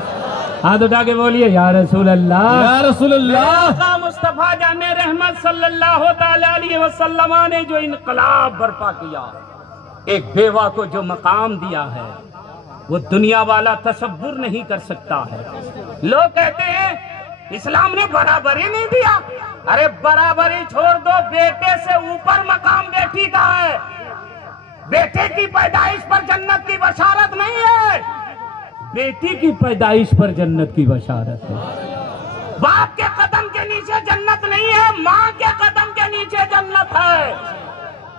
हाथ उठा के बोलिए या रसूल अल्लाह, या रसूल अल्लाह। मुस्तफा जाने रहमत सल्लल्लाहु ताला अलैहि वसल्लम ने जो इनकलाब बर्पा किया, एक बेवा को जो मकाम दिया है, वो दुनिया वाला तसव्वुर नहीं कर सकता है। लोग कहते हैं इस्लाम ने बराबरी नहीं दिया। अरे बराबरी छोड़ दो, बेटे से ऊपर मकाम बेटी का है। बेटे की पैदाइश पर जन्नत की बशारत नहीं है, बेटी की पैदाइश पर जन्नत की बशारत है। बाप के कदम के नीचे जन्नत नहीं है, माँ के कदम के नीचे जन्नत है।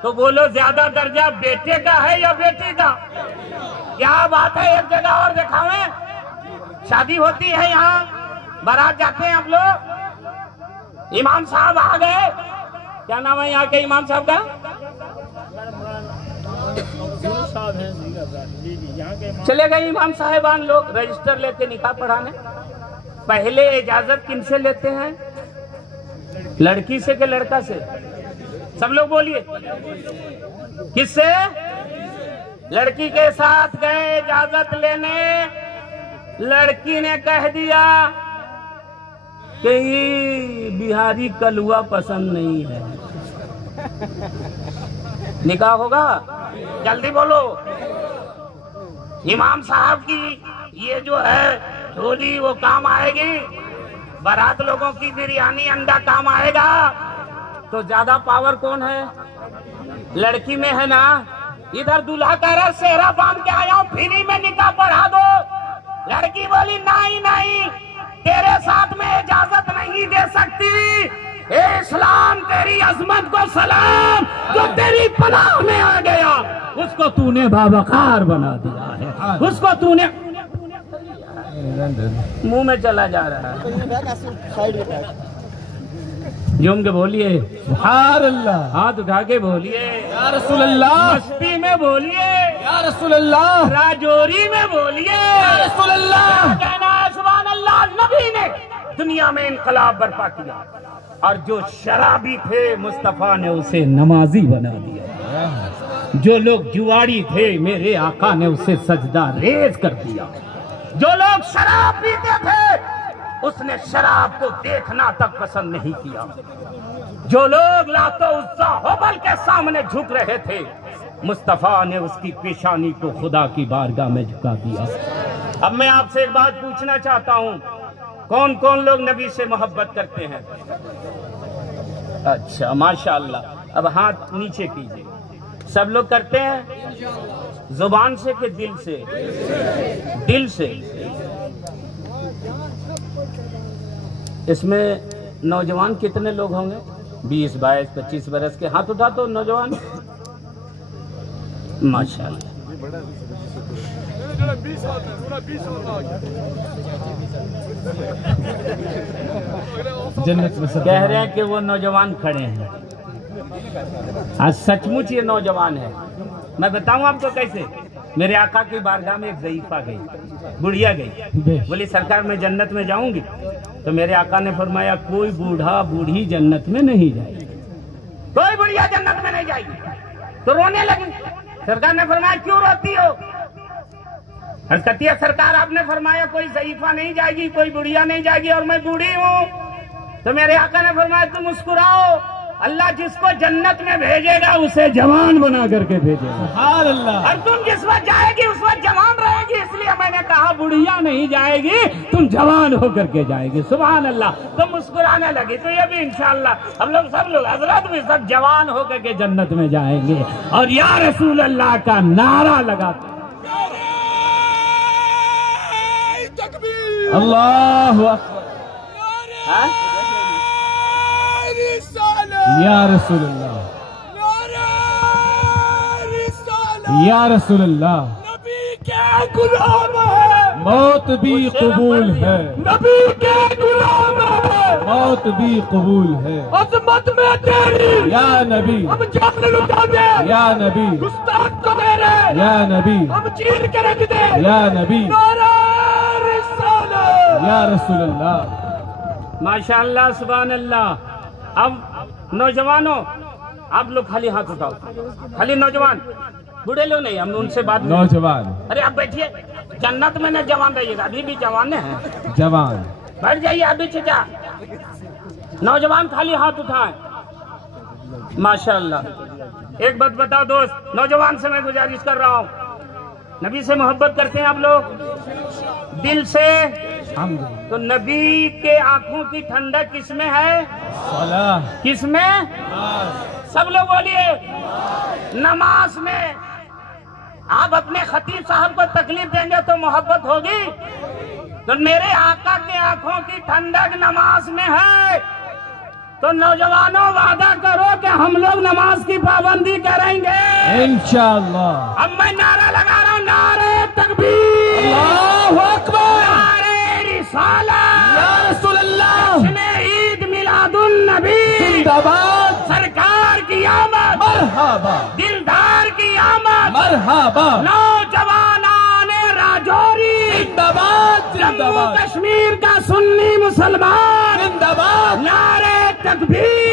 तो बोलो ज्यादा दर्जा बेटे का है या बेटी का? क्या बात है, एक जगह और दिखावे। शादी होती है, यहाँ बारात जाते हैं आप लोग, इमाम साहब आ गए, क्या नाम है यहाँ के इमाम साहब का? चले गए इमाम साहिबान लोग रजिस्टर लेके निकाह पढ़ाने। पहले इजाजत किनसे लेते हैं? लड़की से के लड़का से? सब लोग बोलिए, किससे? लड़की के साथ गए इजाजत लेने, लड़की ने कह दिया कि बिहारी कलुआ पसंद नहीं है, निकाह होगा? जल्दी बोलो। इमाम साहब की ये जो है झोली वो काम आएगी, बारात लोगों की बिरयानी अंडा काम आएगा। तो ज्यादा पावर कौन है? लड़की में है ना। इधर दूल्हा कह रहा सेहरा बांध के आया हूँ, फ्री में निकाह पढ़ा दो। लड़की बोली नहीं नहीं, तेरे साथ में इजाजत नहीं दे सकती। ए इस्लाम तेरी अजमत को सलाम, जो तेरी पनाह में आ गया उसको तूने बावकार बना दिया है, उसको तूने मुंह में चला जा रहा है। जुम के बोलिए सुभान अल्लाह, हाथ उठा के बोलिए या रसूल अल्लाह, मस्ती में बोलिए या रसूल अल्लाह, राजौरी में बोलिए या रसूल अल्लाह। कहना है सुभान अल्लाह। नबी ने दुनिया में इनकलाब बर्पा किया, और जो शराबी थे मुस्तफा ने उसे नमाजी बना दिया। जो लोग जुआड़ी थे मेरे आका ने उसे सजदा रेज कर दिया। जो लोग शराब पीते थे उसने शराब को देखना तक पसंद नहीं किया। जो लोग लातो उस्सा होबल के सामने झुक रहे थे, मुस्तफा ने उसकी पेशानी को खुदा की बारगाह में झुका दिया। अब मैं आपसे एक बात पूछना चाहता हूँ, कौन कौन लोग नबी से मोहब्बत करते हैं? अच्छा माशाअल्लाह। अब हाथ नीचे कीजिए। सब लोग करते हैं? जुबान से कि दिल से? दिल से। इसमें नौजवान कितने लोग होंगे? 20, 22, 25 बरस के? हाथ उठा तो नौजवान। माशाअल्लाह। जन्नत में सब कह रहे हैं कि वो नौजवान खड़े हैं। आज सचमुच ये नौजवान है। मैं बताऊं आपको कैसे। मेरे आका की बारगाह में एक ज़ईफा गई, बुढ़िया गई, बोली सरकार मैं जन्नत में जाऊंगी। तो मेरे आका ने फरमाया कोई बूढ़ा बूढ़ी जन्नत में नहीं जाएगी, कोई बुढ़िया जन्नत में नहीं जाएगी। तो रोने लगी। सरकार ने फरमाया क्यों रोती हो? अर्ज करती है सरकार आपने फरमाया कोई ज़ईफा नहीं जाएगी, कोई बुढ़िया नहीं जाएगी, और मैं बूढ़ी हूँ। तो मेरे आका ने फरमाया तुम मुस्कुराओ, अल्लाह जिसको जन्नत में भेजेगा उसे जवान बना करके भेजेगा। सुभान अल्लाह। और तुम जिस वक्त जाएगी उस वक्त जवान रहेगी, इसलिए मैंने कहा बुढ़िया नहीं जाएगी, तुम जवान होकर के जाएगी। सुभान अल्लाह। तो मुस्कुराने लगी। तो ये भी इंशाअल्लाह हम लोग सब लोग हजरत भी सब जवान होकर के जन्नत में जाएंगे और या रसूल अल्लाह का नारा लगाते। अल्लाहु अकबर। या रसूल अल्लाह, या रसूल अल्लाह। नबी के गुलाम है, मौत भी कबूल है। नबी के गुलाम है, मौत भी कबूल है। अजमत में तेरी या नबी, हम जान लुटा दे। या नबी, गुस्ताख को मेरे या नबी, हम चीर के रख दे। या नबी, नारा रिसालत। या रसूल अल्लाह। माशाअल्लाह सुभान अल्लाह। अब नौजवानों आप लोग खाली हाथ उठाओ, खाली नौजवान बूढ़े लोग नहीं, हम उनसे बात नहीं। नौजवान। अरे आप बैठिए, जन्नत में न जवान रहिएगा, अभी भी जवान हैं। जवान बैठ जाइए अभी चचा। नौजवान खाली हाथ उठाएं। माशाअल्लाह। एक बात बताओ दोस्त, नौजवान से मैं गुजारिश कर रहा हूँ, नबी से मोहब्बत करते हैं आप लोग दिल से? तो नबी के आंखों की ठंडक किसमें है? किसमें? सब लोग बोलिए, नमाज में। आप अपने खतीब साहब को तकलीफ देंगे तो मोहब्बत होगी? तो मेरे आका के आंखों की ठंडक नमाज में है। तो नौजवानों वादा करो कि हम लोग नमाज की पाबंदी करेंगे इंशाअल्लाह। अब मैं नारा लगा रहा हूँ, नारे तकबीर, अल्लाहु अकबर, नारे रिसालत, या रसूलल्लाह, जश्न ईद मिलादुन नबी जिंदाबाद, सरकार की आमद मरहबा, दिलदार की आमद मरहबा, नौजवान आने राजौरी जिंदाबाद, जम्मू जिंदाबाद, कश्मीर का सुन्नी मुसलमान जिंदाबाद, नारे तकबीर।